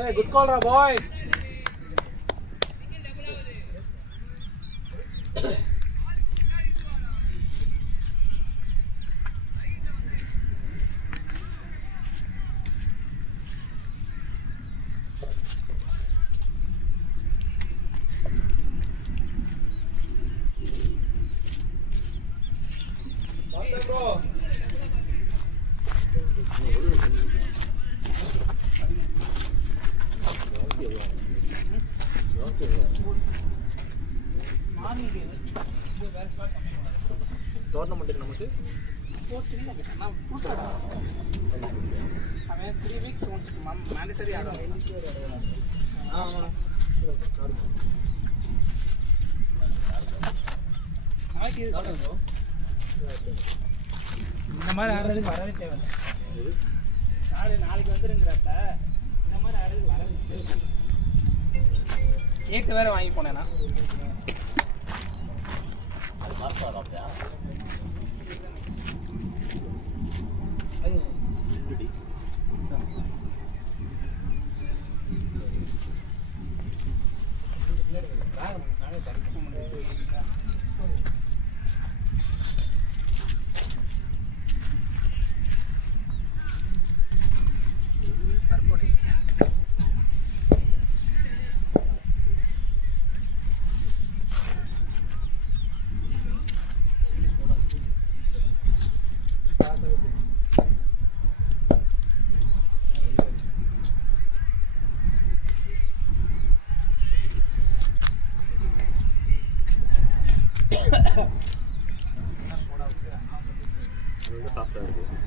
ஏய் குட் கால் ரா பாய். டோர்னமெண்ட்டுக்கு நமக்கு அவன் 3 weeks once mandatory ஆடுவான். இந்த மாதிரி ஆடுறதுக்கு வரவே தேவை. நாளைக்கு வந்துருங்கிறப்ப இந்த மாதிரி ஆடுறதுக்கு வரவே தேவை. கேட்டு வேற வாங்கி போனேன்னா சாஃப்டாக இருக்குது.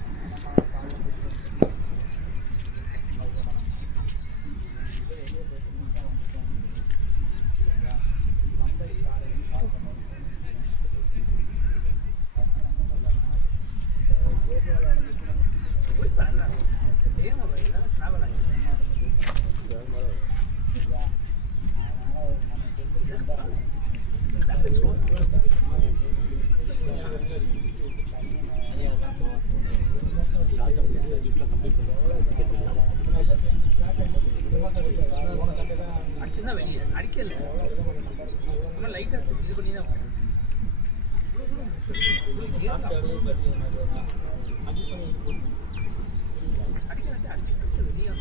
அடிச்சுதான் வெளியே அடிக்கல, லைட்டாக இது பண்ணி தான் அடிக்க வச்சு அடிச்சு வெளியே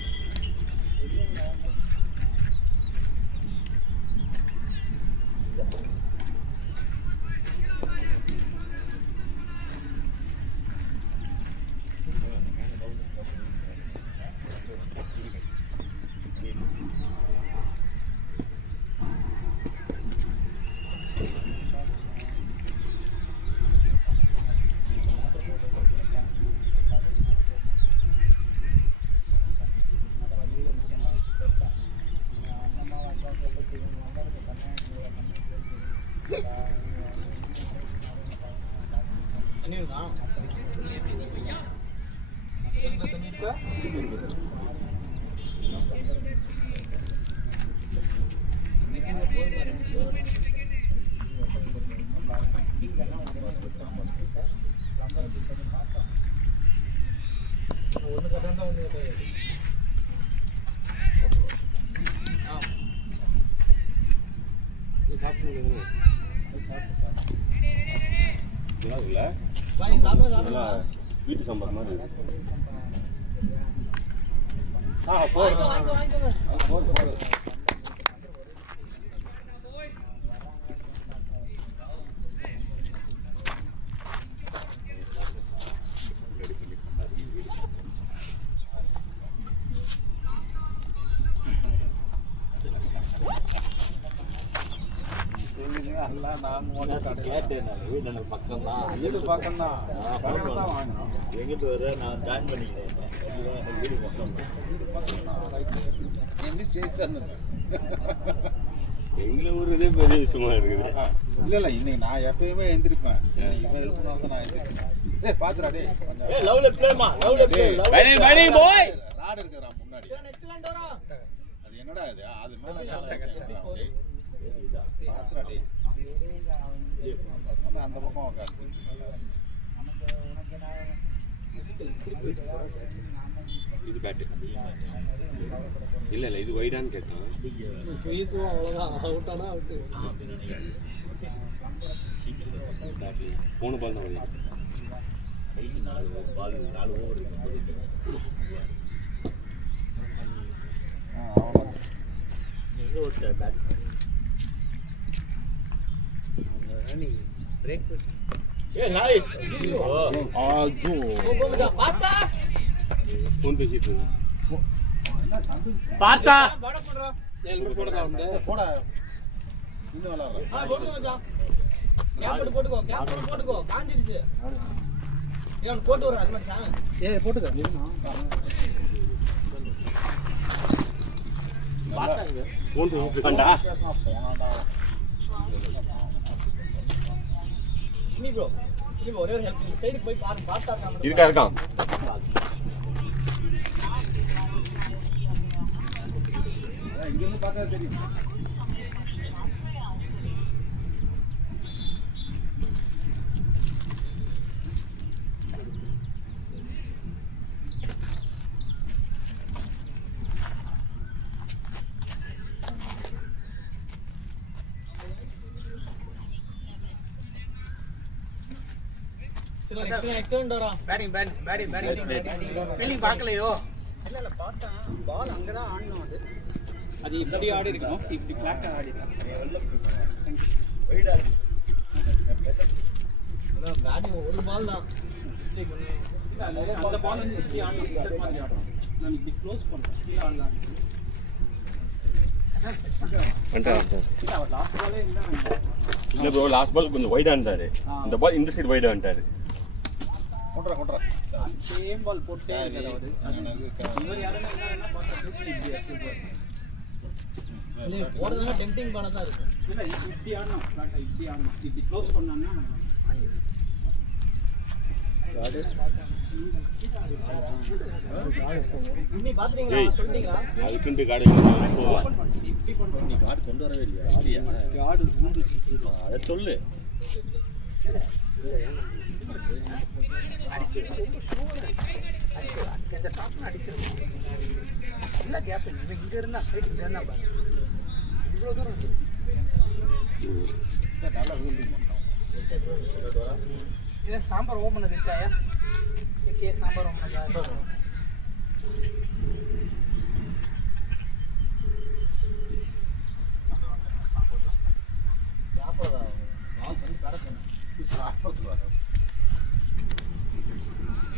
நல்லா வீட்டு சாம்பார் மாதிரி இருக்கு. எல்லாம் நாங்கள் ஒன்று கேட்டேன் நான் வீடு எனக்கு பக்கம் தான் வீடு பக்கம் தான் கடையில் தான் வாங்கினோம். எங்கிட்டு வர நான் ஜாயின் பண்ணிக்கிறேன் வீடு பக்கம் தான் வீடு பக்கம் தான் என்ன செய்தான்னு எங்களை ஒரு இதே பெரிய விஷயமா இருக்குது. இல்லை இல்லை இன்னைக்கு நான் எப்பயுமே எந்திரிப்பேன். இவன் எழுப்பினால தான் நான் எந்திரிப்பேன். பார்த்துடா டே கொஞ்சம் லவ்ல ப்ளேமா லவ்ல ப்ளே ராடு இருக்குறா முன்னாடி. அது என்னடா இது அது மேலே பார்த்துடா டே அந்த பக்கம் உட்காந்து இது பேட்டு இல்லை இல்லை இது வைடான்னு கேட்டான். ஃபேஸும் அவ்வளோதான் அவுட் ஆனால் அவுட்டு. போன பால் தான் வரல. நாலு ஓவர் எங்கே ஒரு பேட் நீ பிரேக்ஃபாஸ்ட் ஏ நைஸ் ஃபோன் பேசிட்டு இருக்கேன். பார்த்தா போட இன்னும் விளாட்றேன். ஃபோன் பேசிட்டு இருக்கான்டா. போனாடா இருக்கான் இங்கிருந்து பார்த்தா தெரியும். பேட்டிங் ஃபீல்டிங் பார்க்கலையோ? இல்லை பார்த்தேன். பால் அங்கே தான் ஆடணும். அது இப்படி ஆடி இருக்கணும். இப்படி ஃப்ளாட்டாக ஆடி ஒரு பால் தான் அந்த பால் வந்து இப்படி ஆடணும். நான் இப்படி க்ளோஸ் பண்ணுறேன். ஆடலாம். லாஸ்ட் பாலே இல்லை ப்ரோ, லாஸ்ட் பால் கொஞ்சம் வைடாக இருந்தார். இந்த பால் இந்த சைடு வைடாக வந்துட்டார். கொண்டுறா சேம் பால் போட்டு இவர் யாரும் போடுறதுனா டெம்டிங் பால தான் இருக்கும். இல்லை இப்படி ஆடணும். இப்படி ஆடணும். இப்படி க்ளோஸ் பண்ணோன்னா இன்னி பாத்துறீங்களா? சொல்லிட்டீங்களா? அதுக்குன்ட்டு காடு போவா. இப்படி பண்ணுறோம். நீ கார்டு கொண்டு வரவே இல்லையா ஆடியா காடு ஊந்து அதை சொல்லு இந்த டாப்னு அடிச்சிருக்கோம். இல்லை கேப் இவன் இங்கே இருந்தால் ஸ்ட்ரைட் இங்கே இருந்தால் பாரு. இவ்வளோ தூரம் இருக்குது. இதை சாம்பார் ஓப்பன் இருக்காயா? Okay sambar open.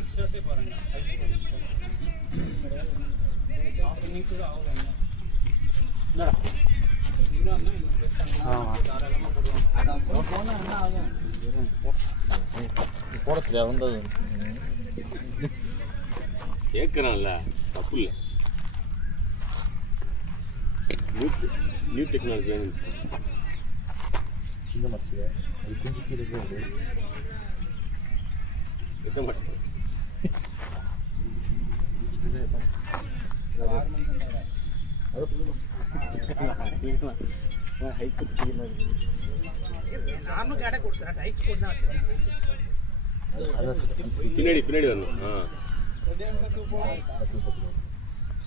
எக்ஸ்ட்ராஸே பாருங்க. 5 மினிட்ஸ் கூட ஆகும். தாராளமாக போடுவாங்க. அதான் போனால் என்ன ஆகும்? போடத்துல வந்தது கேட்குறான்ல, தப்பு இல்லை. நியூ டெக்னாலஜி சின்ன மச்சி அது கொஞ்சம் கீழே போகுது எட்ட மாட்டேன். நானும் கடை கொடுக்குறேன். டைஸ் போட்டு தான் வச்சுருக்கேன். பின்னாடி வரணும்.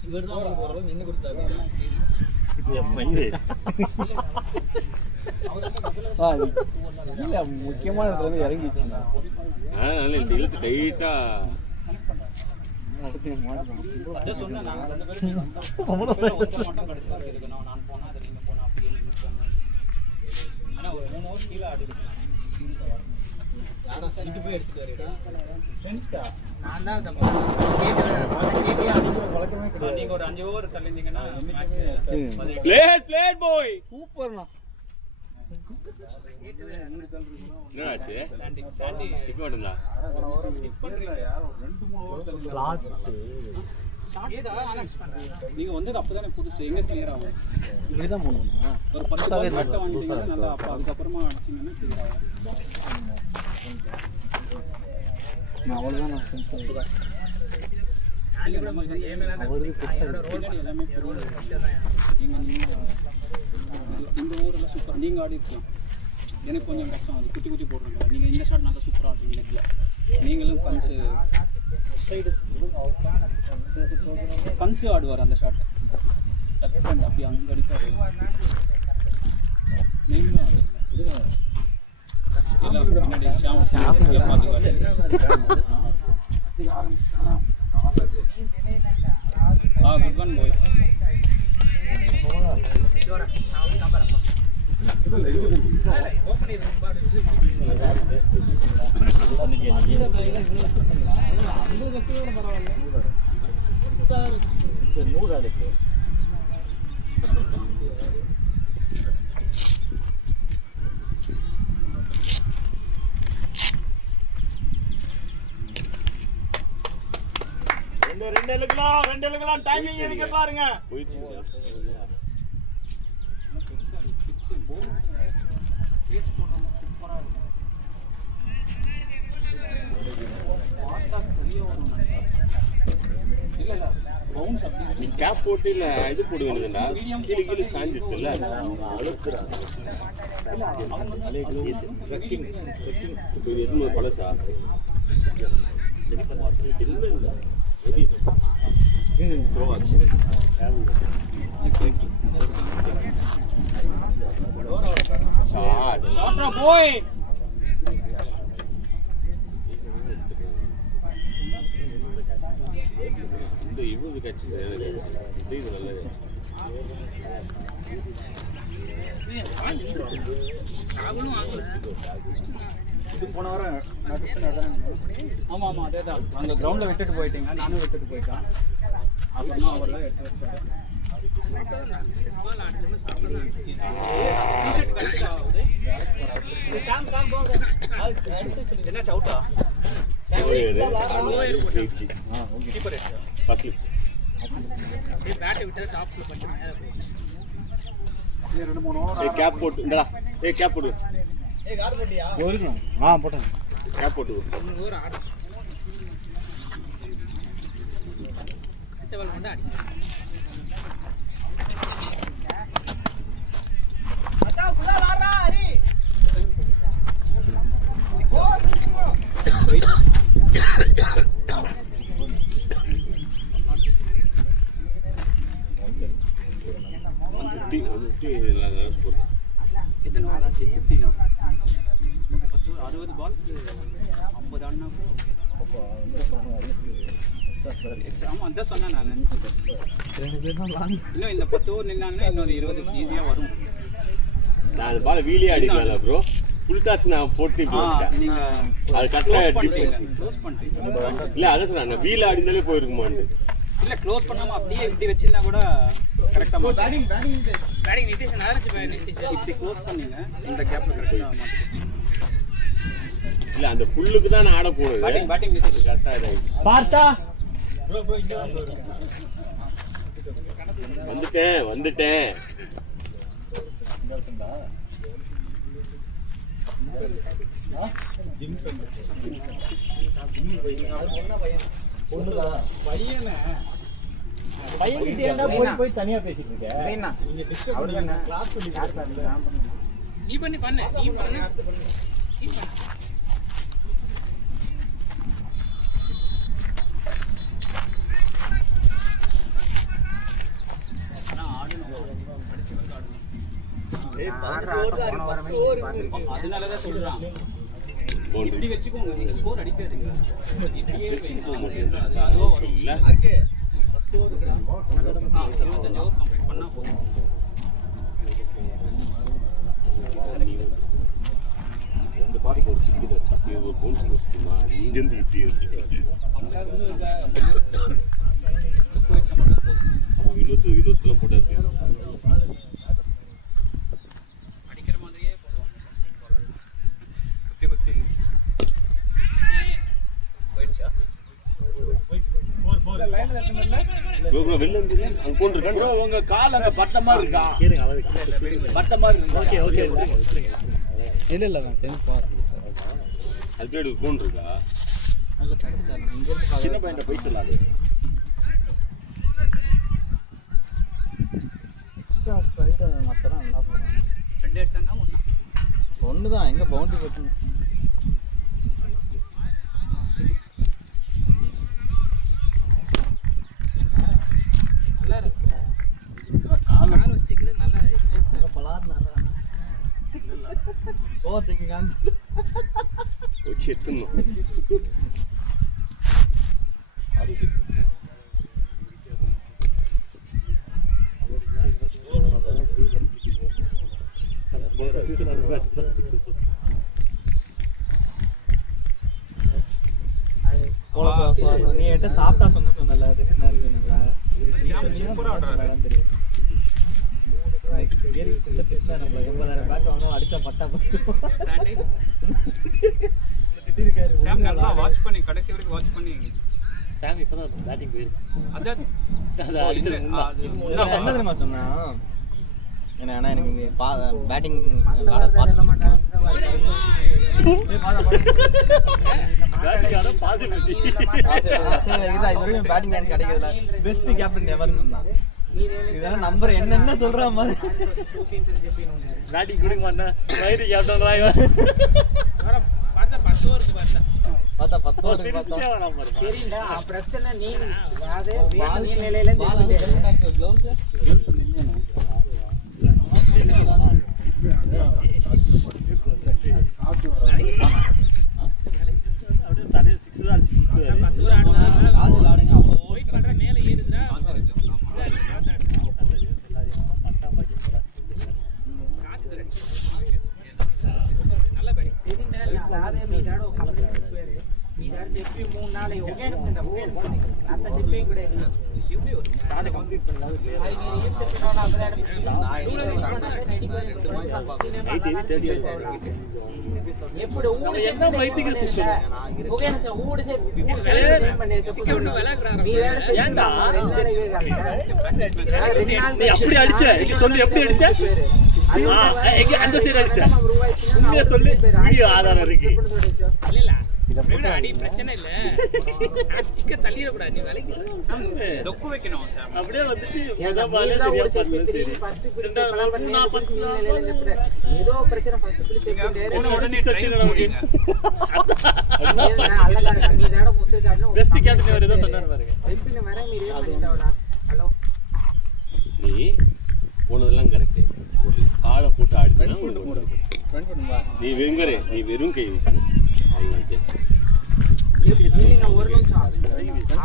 இவர் தான் உங்களுக்கு ஓரளவு நின்று கொடுத்தாரு. இல்லை முக்கியமான இடத்துல வந்து இறங்கிடுச்சுண்ணா. அதனால இழுத்து டைட்டா அதான் சொன்னேன், நாங்கள் 2 பேரும் ஒருத்தர் மட்டும் கடைசியாக இருக்கணும். நான் போனால் அதை நீங்கள் போனால் அப்படியே நீங்கள் போங்க. ஆனால் ஒரு 3 ஹவர் கீழே ஆடி இருக்கேன். யாரும் செஞ்சு போய் எடுத்துட்டு வரீங்களா? நான் தான் பழக்கமே நீங்கள் ஒரு 5 ஓவர் தள்ளிருந்தீங்கன்னா மேட்ச் பிளேட் பாய் சூப்பர்ண்ணா. என்னாச்சு சாண்டி இப்போ மட்டும்தா நீங்கள் வந்தது அப்போ தானே புதுசு, எங்கே கிளியர் ஆகும்? இப்படி தான் போகணும்ண்ணா. ஒரு 10 பால் கரெக்டாக வாங்கிட்டீங்கன்னா நல்லா, அப்போ அதுக்கப்புறமா அடிச்சிங்கன்னா கிளியர் ஆகும். நான் அவ்வளோதான் நான் எல்லாமே இந்த ஊரில் சூப்பர். நீங்கள் ஆடி இருக்கலாம், எனக்கு கொஞ்சம் கஷ்டம். அது குத்தி போடுறீங்க. நீங்கள் இந்த ஷாட் நல்லா சூப்பராக ஆடுறீங்க லெக்கில். நீங்களும் கன்ஸு ஆடுவார் அந்த ஷாட்டை. டச் பண்ணி அப்படி அங்கே அடிப்பார். நீங்களும் எல்லாம் பின்னாடி ஷாம் பார்த்துக்காரு. Good one boy. ரெண்டு எழுக்கலாம் டைமிங் இருக்க பாருங்க. போயிடுச்சு. நீ கேப் போட்டு இல்லை இது போட வேண்டியதுடா. கீழே கீழே சாஞ்சிருக்குல்ல. இப்போ இது எதுவும் பழசா போய் இந்த இவ்வளவு கட்சி சரியான கட்சி. இது நல்ல கட்சி. இது போன வாரம் ஆமாம் ஆமாம் அதே தான். அங்கே கிரவுண்டில் விட்டுட்டு போயிட்டீங்க, நானும் விட்டுட்டு போயிட்டேன். அப்புறமா அவரெல்லாம் எடுத்து வச்சாரு. என்ன சவுட்டா பேட்டை விட்டு டாப்ல பட்டு மேலே போச்சு. கேப் போட்டு இந்தடா. கேப் போட்டு. போட்டேன். கேப் போட்டு ஒரு ஆடு கச்சவல் கொண்டு அடி. எத்தனை ஓவர் ஆச்சு? 15. 60 பாலுக்கு 50 ஆடினா. ஆமாம் அதான் சொன்னேன் நான். இன்னும் இந்த 10 ஓவர் நின்னாங்கன்னா இன்னொரு 20 ஈஸியாக வரும். நான் அந்த பால் வீலியே அடிக்கல ப்ரோ. ஃபுல் டாஸ் நான் போட்டு நீங்கள் அது கரெக்டாக டிஃபரன்ஸ் க்ளோஸ் பண்ணிட்டீங்க. இல்லை அதான் சொன்னேன் நான் வீல் ஆடினாலே போயிருக்குமான்னு. இல்லை க்ளோஸ் பண்ணாமல் அப்படியே இப்படி வச்சிருந்தா கூட கரெக்டாக பேட்டிங் நிதிஷ் நல்லா நிதிஷ் இப்படி க்ளோஸ் பண்ணீங்க இந்த கேப்பில் கரெக்டாக இல்லை அந்த ஃபுல்லுக்கு தான் நான் ஆட போனது. பேட்டிங் நிதிஷ் கரெக்டாக பார்த்தா வந்துட்டேன். பையன் போய் தனியா பேசிட்டு இருக்கேன். நீ பண்ணு அதனாலதான் சொல்றான் பவுண்டரி இப்படி வச்சுக்கோங்க நீங்க ஸ்கோர் அடிக்காதீங்க இப்படியே போக மாட்டேங்குது அதுவா வரும் இல்ல 25 ஓவர் கம்ப்ளீட் பண்ணா போதும் இந்த பாதிக்கு ஒரு சிக்கிது அது ஒரு பவுன்ஸ் வச்சுமா இங்கிருந்து இப்படி வச்சா மட்டும் போதும் 20 போட்டாச்சு அடிக்கிற மாதிரியே போடுவாங்க குத்தி குத்தி போயிடுச்சா ப்ரோ வெளில வந்து அங்க கொண்டு இருக்கான் ப்ரோ உங்க கால் அங்க பட்ட மாதிரி இருக்கா கேளுங்க அவருக்கு பட்ட மாதிரி இருக்கு ஓகே ஓகே இல்லை நான் தெரிஞ்சு பார்த்து அது பேர் கொண்டு இருக்கா நல்ல தடுத்தாரு இங்கேருந்து சின்ன பையன் போய் சொல்லாது எக்ஸ்ட்ரா ஸ்ட்ரைட்டாக மற்றதான் நல்லா போகிறாங்க 2 எடுத்தாங்க ஒண்ணா ஒன்று தான் எங்கே பவுண்டரி போட்டு நல்லா இருந்துச்சு கால் வச்சுக்கிறது நல்லா சேஃப் பலார்னாரா கோவத்துக்கு காமிச்சு வச்சு எத்தணும் நீ என்கிட்ட சாப்பிட்டா சொன்னல அது என்ன இருக்கு நல்லா சூப்பரா ஆடுறாரு தெரியும் ஏறி கிட்ட திட்டினா நம்ம 80,000 பேட் வாங்க அடிச்சா பட்டா போயிடும் சாண்டி திட்டிருக்காரு சாம் நல்லா வாட்ச் பண்ணி கடைசி வரைக்கும் வாட்ச் பண்ணி சாம் இப்பதான் பேட்டிங் போயிருக்கான் அதான் அது அடிச்சது என்ன தெரியுமா சொன்னா ஏன்னா எனக்கு இங்கே பேட்டிங் ஆட பார்த்து பேட்டிங் ஆட பாசிபிலிட்டி இது வரைக்கும் பேட்டிங் டான்ஸ் கிடைக்கிறதுல பெஸ்ட் கேப்டன் எவர்னு இருந்தான் இதெல்லாம் நம்பர் என்னென்ன சொல்ற மாதிரி பேட்டிங் கொடுக்க மாட்டேன் வயிறு கேப்டன் ராய் பார்த்தா 10 ஓவருக்கு பார்த்தா பார்த்தா 10 ஓவர் பார்த்தா வராம பாருமா சரிண்டா பிரச்சனை நீ அதே வேற நீ நிலையில க்ளவுஸ் அப்படியே தலையை 6 தான் அடிச்சு கொடுத்தாரு 10 ஓவர் ஆடுனா ஆடுங்க அவ்வளோ வெயிட் பண்ற மேல ஏறுதுடா நல்ல படி சரிண்டா அதே மீடாடோ மீடாட చెప్పి 3 நாளை ஒகேனுக்குண்டா அத்த చెప్పి கூட எப்படி ஒரு சாதை கம்ப்ளீட் பண்ணலாம் அது நீ ஏன் చెప్పినావు అక్కడ ఎప్పుడు ఊడి என்ன வைத்திக்கு சுத்தம் ఒకేన ఊడి చెప్పి ஏன்டா நீ அப்படி அடிச்ச இங்க சொல்லு எப்படி அடிச்ச எங்க அந்த சைடு அடிச்ச உண்மையா சொல்லு வீடியோ ஆதாரம் இருக்கு இல்ல இல்ல அடி பிரச்சனை இல்ல ஸ்டிக்க தள்ளிர கூடாது நீ வளைக்கு டொக்கு வைக்கணும் சாம் அப்படியே வந்துட்டு முத பாலே சரியா பண்ணல சரி ரெண்டாவது பால் மூணா பத்து ఏదో ప్రచన ఫస్ట్ పిలి చెప్పి போன உடனே சிக்ஸ் அடிச்சு நமக்கு మీ దాడ ముందు కాడిన பெஸ்ட் கேப்டன் வேற ஏதோ சொன்னாரு பாருங்க చెప్పిన వరే మీరు ఏం பண்ணிட்டவடா ஹலோ நீ போனதெல்லாம் கரெக்ட் ஒரு காலை போட்டு ஆடினா நீ வெறுங்கரே நீ வெறும் கை வீசு நான் ஒரு நிமிஷம்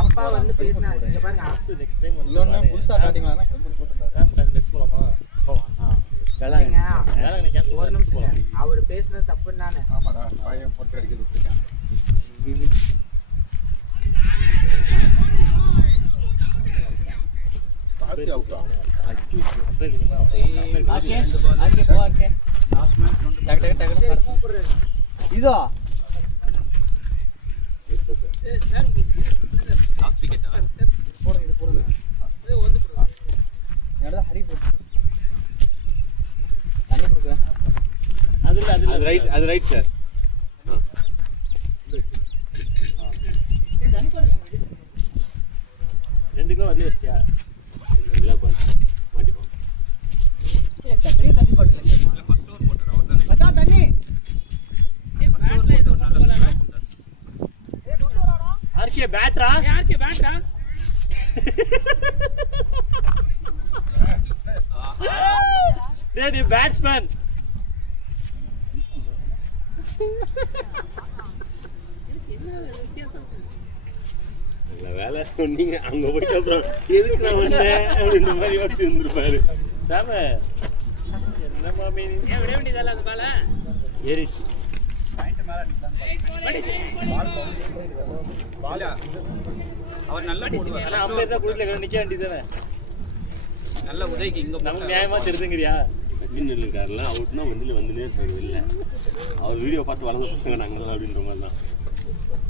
அப்பா வந்து பேசினா இங்க பாருங்க நெக்ஸ்ட் டைம் வந்து இன்னொன்று புதுசாக பேட்டிங்லாம் ஹெல்மெட் போட்டுருந்தாரு சாம்சங் லெட்ஸ் போலாமா வேளாங்க வேளாங்க கேன்சல் ஒரு லெட்ஸ் போலாம் நிமிஷம் அவர் பேசினது தப்புன்னு நானு ஆமாடா பையன் போட்டு அடிக்கிறது விட்டுருக்கேன் பார்த்து அவுட்டா இதோ சார் லாஸ்ட் விக்கெட் சார் போடுங்க இது போடுங்க இது வந்து போடுங்க என்னடா ஹரி போட்டு தண்ணி கொடுக்குறேன் அது ரைட் சார் ரெண்டுக்கும் வரல வச்சியா நல்லா பாரு மாட்டிப்போம் தண்ணி பாட்டில் இல்ல ஃபர்ஸ்ட் ஓவர் போட்டார் அவர் தானே அதான் தண்ணி பேட்ல ஏதோ கொண்டு போலானா ஆர்கே பேட்ரா யாருக்கு பேட்டா டேய் நீ பேட்ஸ்மேன். நல்ல வேலை சொன்னீங்க. அங்க போயிட்டு அப்புறம் எதுக்கு நான் வந்தேன் அப்படின்ற மாதிரி யோசிச்சு இருந்திருப்பாரு. சாம என்ன மாமி ஏன் விட வேண்டியதால அந்த பால ஏறிச்சு. அவர் நல்லா போடுவார். ஆனா அம்பே தான் குடிக்கல நிக்க வேண்டியதானே. நல்ல உதவிக்கு இங்க நமக்கு நியாயமா தெரியுதுங்கறியா? சச்சின் டெண்டுல்கர்லாம் அவுட்னா வந்துனே இருப்பாரு இல்ல. அவர் வீடியோ பார்த்து வளர்ந்த பசங்க நாங்களாம் அப்படின்ற மாதிரி தான்.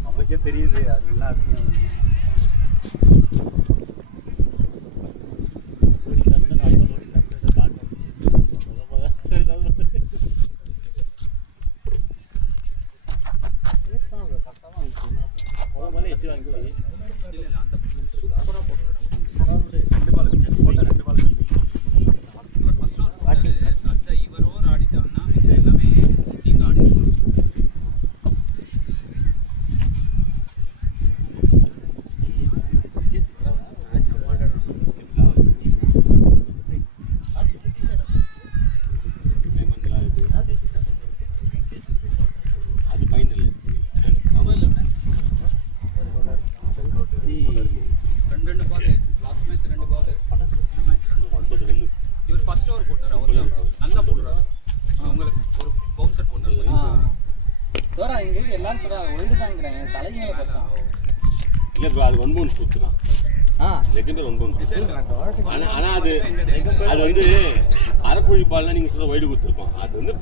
அவருக்கே தெரியுது அது என்ன அசிங்கம். இவரோர் ஆடிட்டாங்கன்னா எல்லாமே நீங்க ஆடி அது ஃபைனல். ரெண்டு பால் லாஸ்ட் மேட்ச் 2 பால் இந்த மேட்ச் 9 ரன். இவர் ஃபர்ஸ்ட் ஓவர் போட்டார். அவர் நல்லா போடுறாரு. உங்களுக்கு ஒரு பவுன்சர் போட்டார். தோரா இங்க எல்லாரும் சொல்றாங்க ஒழுங்கு தாங்கிறேன் தலைமையில பச்சான். இல்ல bro, அது 1 பவுன்ஸ் கொடுத்துறான். Legendre 1 bounce. ஆனா அது வந்து அரப்புழி பால்ல நீங்க சொல்ற வைடு கொடுத்துருக்கோம். அது வந்து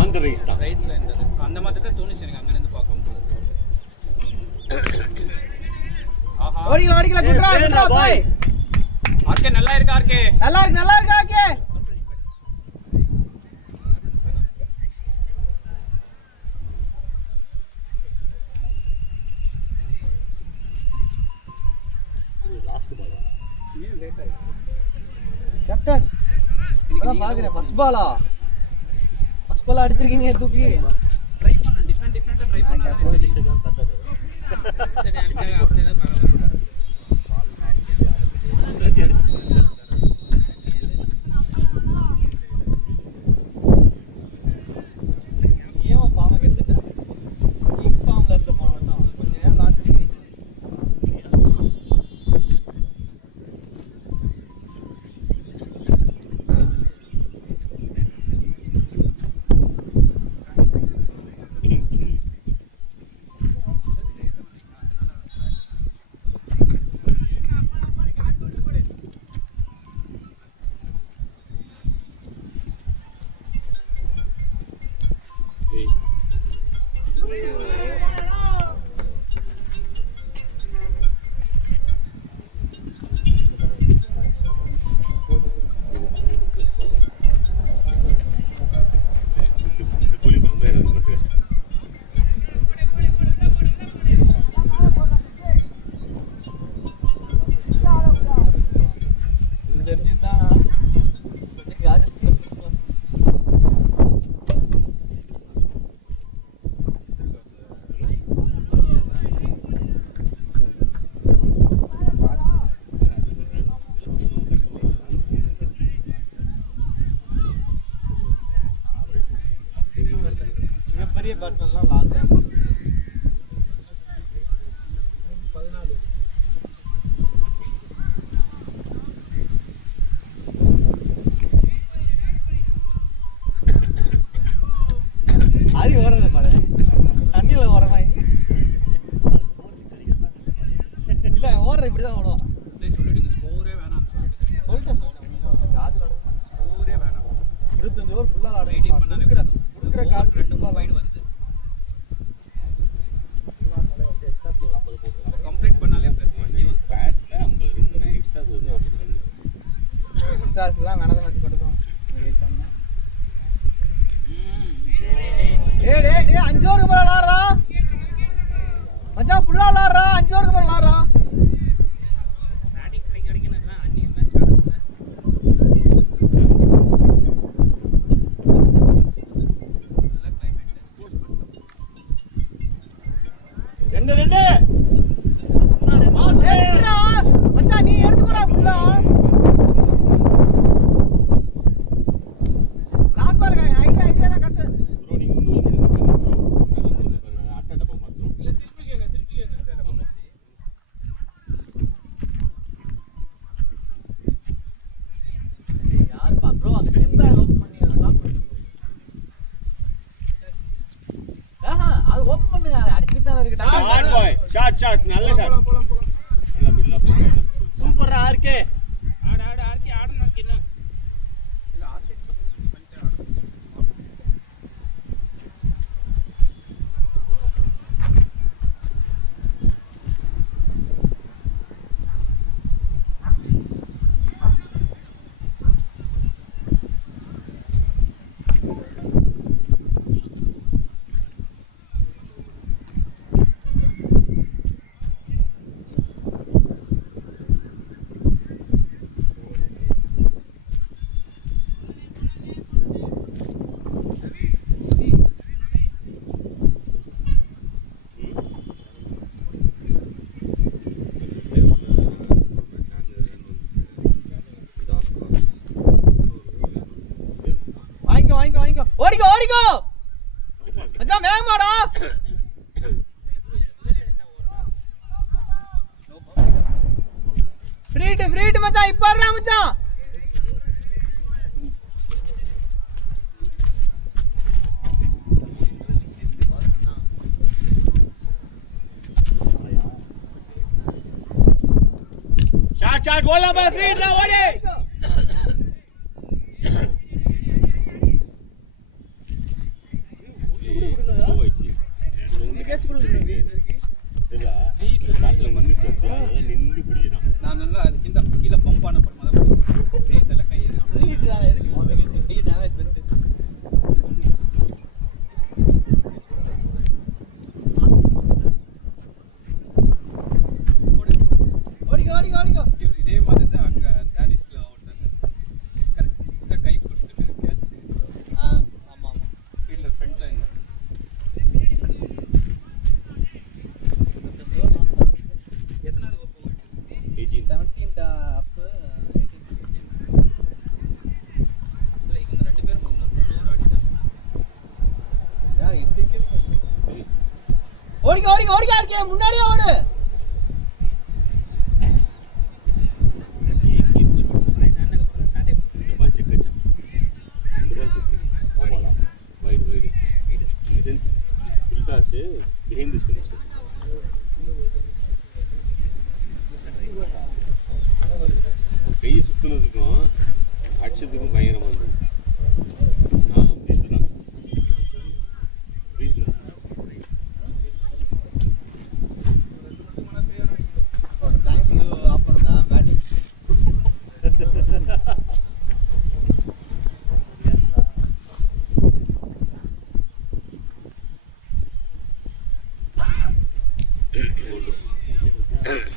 ஆன் த ரைஸ் தான். ரைஸ்ல இருந்தது. அந்த மாதிரி தான் தோணுச்சு எனக்கு அங்க இருந்து பார்க்கும்போது. ஆஹா ஓடிக்கல குட்ரா பாய். ஆர்கே நல்லா இருக்கு ஆர்கே. நல்லா இருக்கு ஆர்கே. Last ball. கேப்டன் இப்பதான் பாக்குறேன் ஃபர்ஸ்ட் பாலா அடிச்சிருக்கீங்க தூக்கி. ட்ரை பண்ணு டிஃபரெண்டா ட்ரை பண்ணு. சரி அடிச்சாங்க அப்படியே தான் பரவாயில்லை. ஏன் பாவம் கெடுத்துட்டேன். ஈக் ஃபார்ம்ல இருந்த பாவம் தான் கொஞ்ச நேரம் விளையாட்டு. ஏய் புலி பாம்பே ரொம்ப கஷ்டம். இது தெரிஞ்சுட்டா கொஞ்சம் காஜல் மிகப்பெரிய பேட்ஸ்மேன்லாம் விளாண்டேன். 14 ஆரி ஓடுறத பாரு தண்ணியில ஓடுற மாதிரி இல்ல ஓடுறது இப்படிதான் ஓடுவான். சொல்லிடுங்க ஸ்கோரே வேணாம்னு சொல்லிடுங்க. சொல்லிட்டேன் காஜல் ஸ்கோரே வேணாம். 25 ஓவர் ஃபுல்லா மெயின்டைன் பண்ணாலே கொடுக்குற காசு 2 பால் வைடு வருது. கம்ப்ளீட் பண்ணாலே ப்ளஸ் பண்ணி பேட்ல 50 ரன் எக்ஸ்ட்ரா வருது 40 ரன். எக்ஸ்ட்ராஸ் தான் வேணாத மாதிரி கொடுக்கும் ஜெயிச்சாங்க. டேய் 5 ஓவருக்கு மேல விளையாடுறா மச்சான். ஃபுல்லா விளையாடுறா 5 ஓவருக்கு மேல விளையாடுறா. பேட்டிங் கிடைக்கணும்னா அன்னைக்கு மேட்ச் ஆடுறது நல்ல கிளைமேட். 2 மச்சான் நீ எடுத்துக்கடா ஃபுல்லா. ஷாட் நல்ல ஷாட் நல்ல மிடில் ஆஃப் சூப்பரா ஆர்கே. ஆடு ஆர்க்கி ஆடணும் என்ன வாங்கிக்கோ ஓடிக்கோ மச்சான் வேகமாடா. ஃப்ரீட் மச்சான் இப்ப ஆடுறா மச்சான். ஷாட் கோலா பா ஃப்ரீட் டா ஓடி நின்று பிடிக்கிறான். நான் நல்லா அது கீழே பம்ப் ஆன அப்புறமா தான் கையை ஓடிக்கோ இதே மாதிரி தான் அங்கே டேனிஷில் ஒருத்தங்க கரெக்டாக கை கொடுத்துட்டு கேட்ச். ஆமாம் ஃபீல்டில் ஃப்ரண்ட்டில் இல்லை. எத்தனாவது ஓப்போ 17 அப்பு 18 இவங்க 2 பேரும் 3 ஓவர் அடித்தாங்க. ஓடிக்கோ இருக்கே முன்னாடியே ஓடு. behind the scenes கையை சுத்துனதுக்கும் அடிச்சதுக்கும் பயங்கரமா இருந்தது. தேங்க்ஸ் டு ஆப்பனா பேட்டிங்.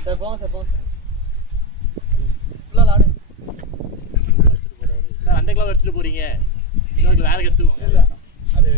சார் போங்க ஃபுல்லாக ஆடு சார். அந்த கிலோ எடுத்துட்டு போறீங்க, இன்னொரு வேற எடுத்துக்கோங்க. அது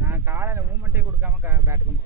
நான் காலையில் மூமெண்ட்டே கொடுக்காம பேட் கொண்டு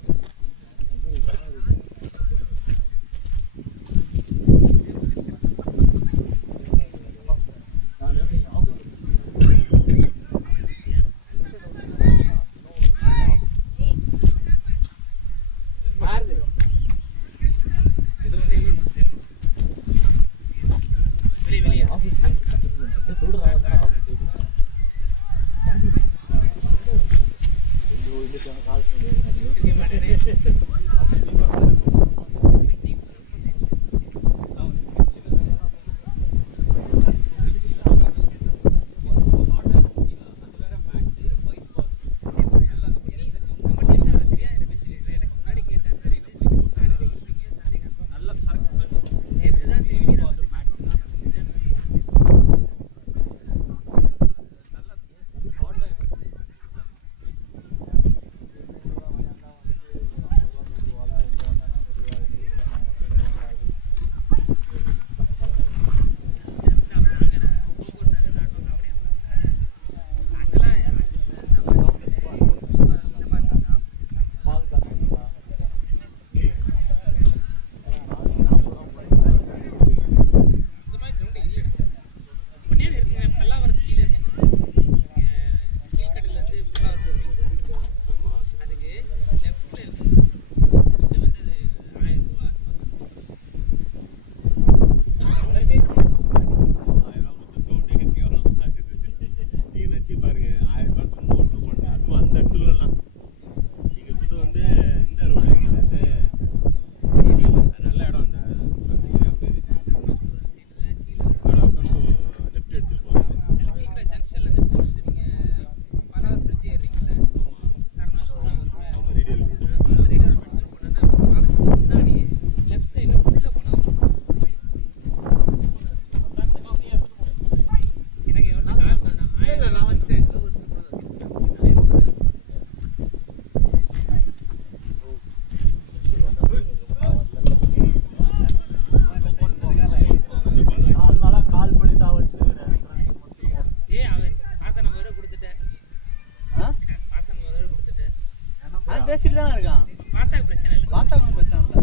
பேசிட்டு தானே இருக்கான். பார்த்தா பிரச்சனை இல்லை. பார்த்தா ஒன்றும் பிரச்சனை இல்லை.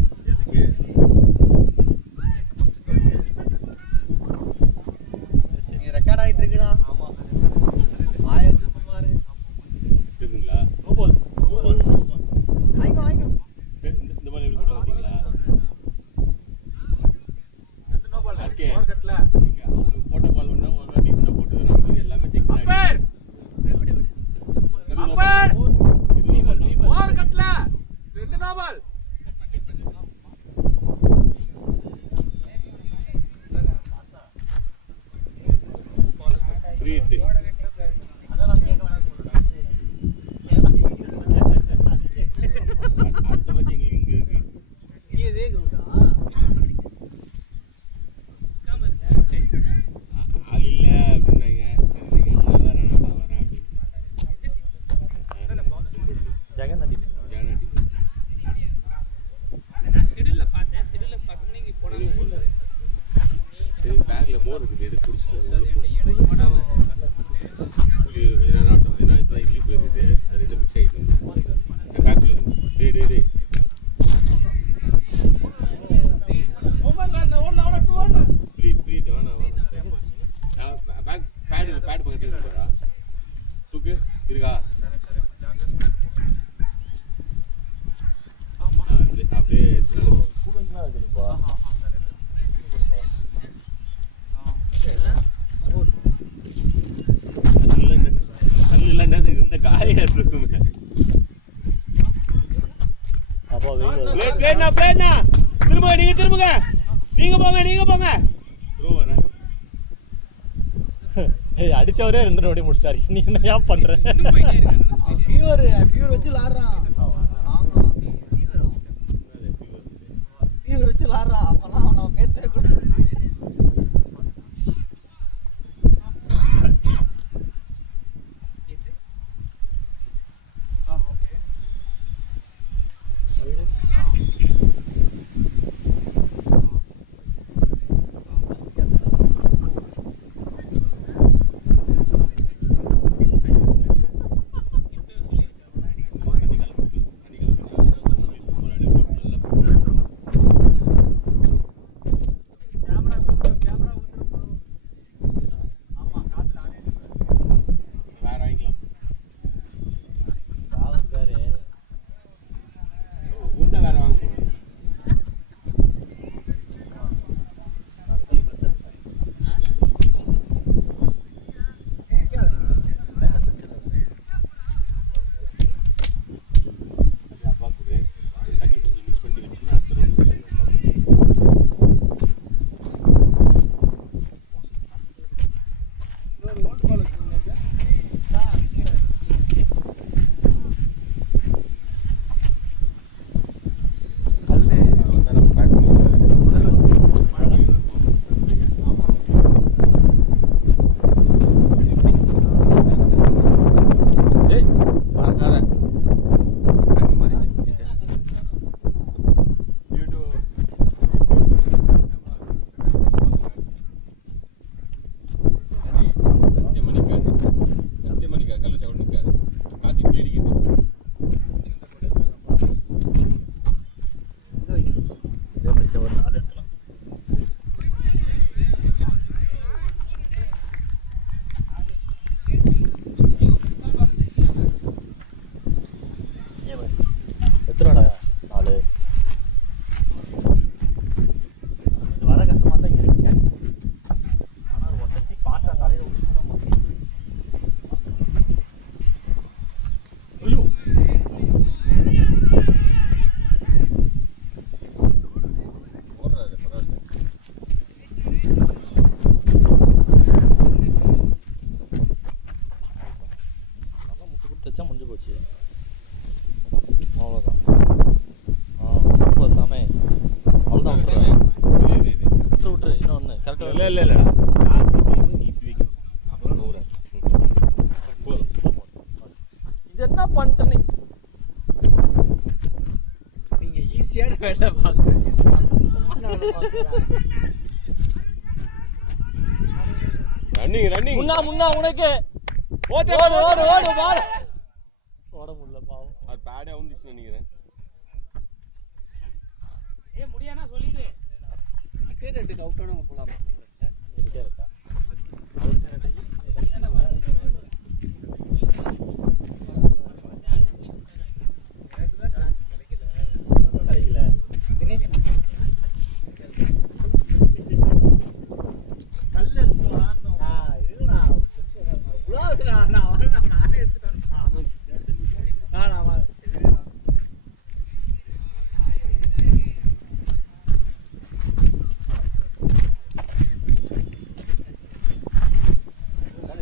நீ ரெக்கார்ட் ஆகிட்டு இருக்குடா. ஆயிரத்து சுமார் இருக்குங்களா? வாங்கிக்கோ. இந்த மாதிரி எப்படி போட்டு வந்தீங்களா? ஓகே அவங்க போட்ட பால் ஒன்றா ஒரு டீசெண்டாக போட்டு இது எல்லாமே செக் பண்ணி ஃப்ரீ அடுத்த மேட்ச் எங்களுக்கு இங்கே இருக்கு. இதே கிரவுண்டா ஆள் இல்லை அப்படின்னாங்க. சரி நீங்கள் அங்கே வரேன் நான் வரேன் அப்படின்னு ஜெகநாதி ஜெகநாட்டி நான் ஷெடியூலில் பார்த்தேன். ஷெடியூலில் பார்த்தோன்னே போடாமல் சரி பேக்கில் மோர் இருக்குது எடுத்து குடிச்சிட்டு கொஞ்ச நேரம் ஆகட்டும். ஏன்னா இப்போ இட்லி போயிருக்குது, அது ரெண்டு மிக்ஸ் ஆகிட்டு பேக்கில் இருக்கும். டே ஃப்ரீ வேணாம் பேக் பேடு பக்கத்தில் இருக்கா தூக்கு இருக்கா? அப்படியே கூடங்களா இருக்குதுப்பா. கல்லுலாம் என்னது இருந்த காலியாக இருக்குங்க. அப்பா வெயில் பிளேட்னா திரும்புங்க நீங்க போங்க ப்ரோ வரேன். ஏய் அடிச்சவரே 2 நோடி முடிச்சிட்டாரு. நீ என்ன ஏன் பண்ற? இன்னும் போயிட்டே இருக்காங்க. ஃபீவர் வச்சு விளாட்றான். ஆமாம், ஃபீவர் வச்சு விளாட்றான். அப்போல்லாம் அவனை பேசவே கூடாது. இல்லை நீட்டி வைக்கணும். அப்புறம் நூறாது. இது என்ன பண்ணிட்டு நீங்க ஈஸியான வேலை பார்க்குறீங்க. ரன்னிங் முன்னா உனக்கு ஓட ஓட முடியல பாவம். அது காடே வந்துச்சுன்னு நினைக்கிறேன். முடியானா சொல்லிடு. ரெண்டுக்கு அவுட் ஆனவங்க போகலாமா?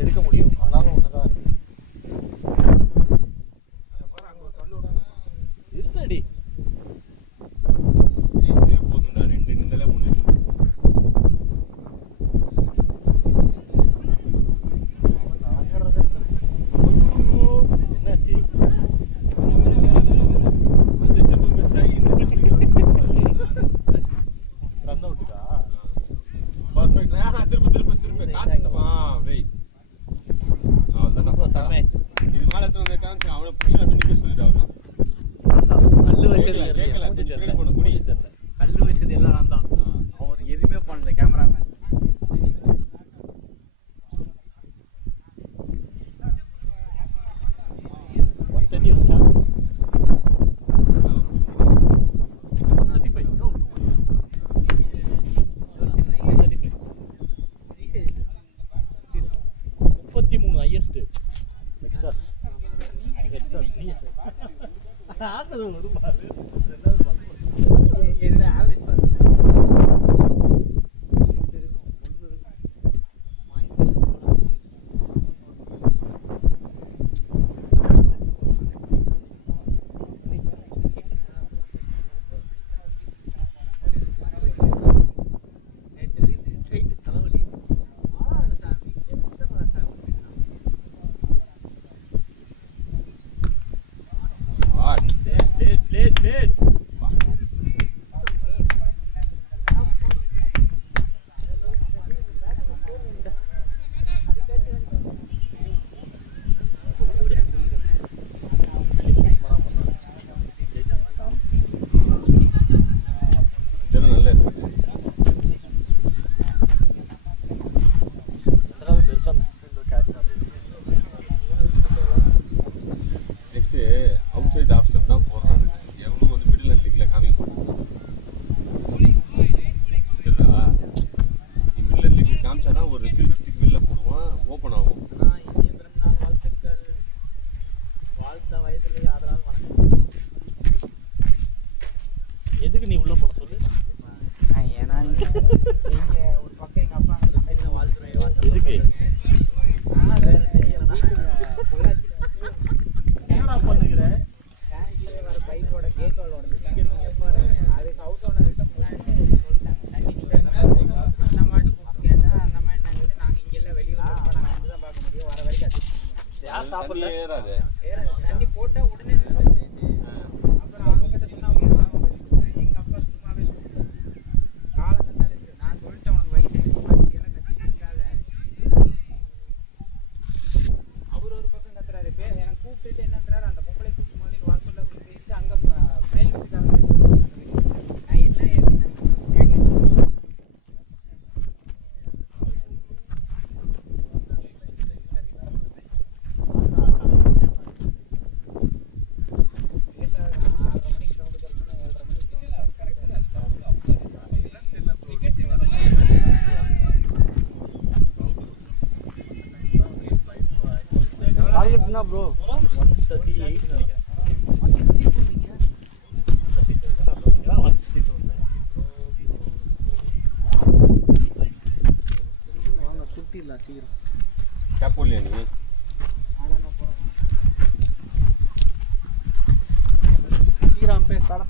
எடுக்க முடியும், ஆனாலும் ஒண்ணுதான் இருக்குடி. இதே போதும்டா, 2 நிமிடத்துல 3 என்னாச்சு? அந்த ஸ்டெப் மிஸ் ஆகி இந்த ஸ்டெப் ரன் அவுட்டுக்கா? பர்ஃபெக்ட். திரும்ப காத்துமா வெய். அவ்வளோதான் சாமே. இது மேலே எடுத்து காமிச்சு அவனை பிடிச்சி அப்படி நிற்க சொல்லிட்டு அவன் கல்லு வச்சது கேட்கல ட்ரை பண்ண முடி தெரியல. கல்லு வச்சது எல்லாம் நான் தான். அவர் எதுவுமே பண்ணல கேமராமேன். தண்ணி வச்சா 33 ஹையஸ்ட் எக்ஸ்ட்ராஸ் ஆனது ஒரு பாரு. என்ன ஆவரேஜ் பாருங்க. லேட் இதெல்லாம் நல்லா இருக்கு. பெருசா next outside off step தான் போடுறாங்க. எவனும் வந்து மிடில் அண்ட் லெக்ல காமிக்க மாட்டாங்க. தெரியுதா? நீ மிடில் அண்ட் லெக்ல காமிச்சாதான் ஒரு ஃபீல்டருக்கு வெளில போடுவான், ஓப்பன் ஆகும். இனிய பிறந்தநாள் வாழ்த்துக்கள். வாழ்த்த வயதிலே அதனால் வணக்கம். எதுக்கு நீ உள்ள போன சொல்லு? ஏன்னா நீங்க ஒரு பக்கம் எங்க அப்பா அங்க சின்ன வாழ்த்துறை வாசல் எதுக்கு? வேற தெரியலனா என்னடா பண்ணுகிற? டேங்க்ல வர பைப்போட கேக்கோல் உடைஞ்சிட்டாங்க. அதுக்கு ஹவுஸ் ஓனர்கிட்ட முன்னாடி சொல்லிட்டாங்க. தண்ணி நீங்க அந்த மாட்டு கூப்பிட்டு கேட்டா அந்த மாதிரி என்னங்குது, நாங்க இங்க இல்ல வெளியூர்ல இருக்கோம், நாங்க வந்து தான் பார்க்க முடியும், வர வரைக்கும் அட்ஜஸ்ட் பண்ண முடியும். யார் சாப்பிடல? தண்ணி ஏறாது. தண்ணி போட்டா உடனே அப்புறம் அவங்க கிட்ட சொன்னா எங்க அப்பா சும்மாவே சொல்லிட்டாரு, காலம் கண்டாலும் நான் சொல்லிட்டேன், உனக்கு வயசு எல்லாம் கத்திட்டு இருக்காத. அவர் ஒரு பக்கம் கத்துறாரு, எனக்கு கூப்பிட்டுட்டு என்னன்றாரு, அந்த பொம்பளை கூப்பிட்டு முதல்ல வர சொல்ல அப்படின்னு பேசிட்டு அங்க மேல் வீட்டுக்காரங்க நான் என்ன ஏதுன்னு பேசாத. நான் 6:30 மணிக்கு கிரவுண்டு கறக்கணும், 7:30 மணிக்கு டார்கெட்னா ப்ரோ 138 நினைக்கிறேன். 137 தான் சொன்னீங்க. 167 வாங்க சுத்திடலாம் சீக்கிரம். கேப் போடலையா நீ?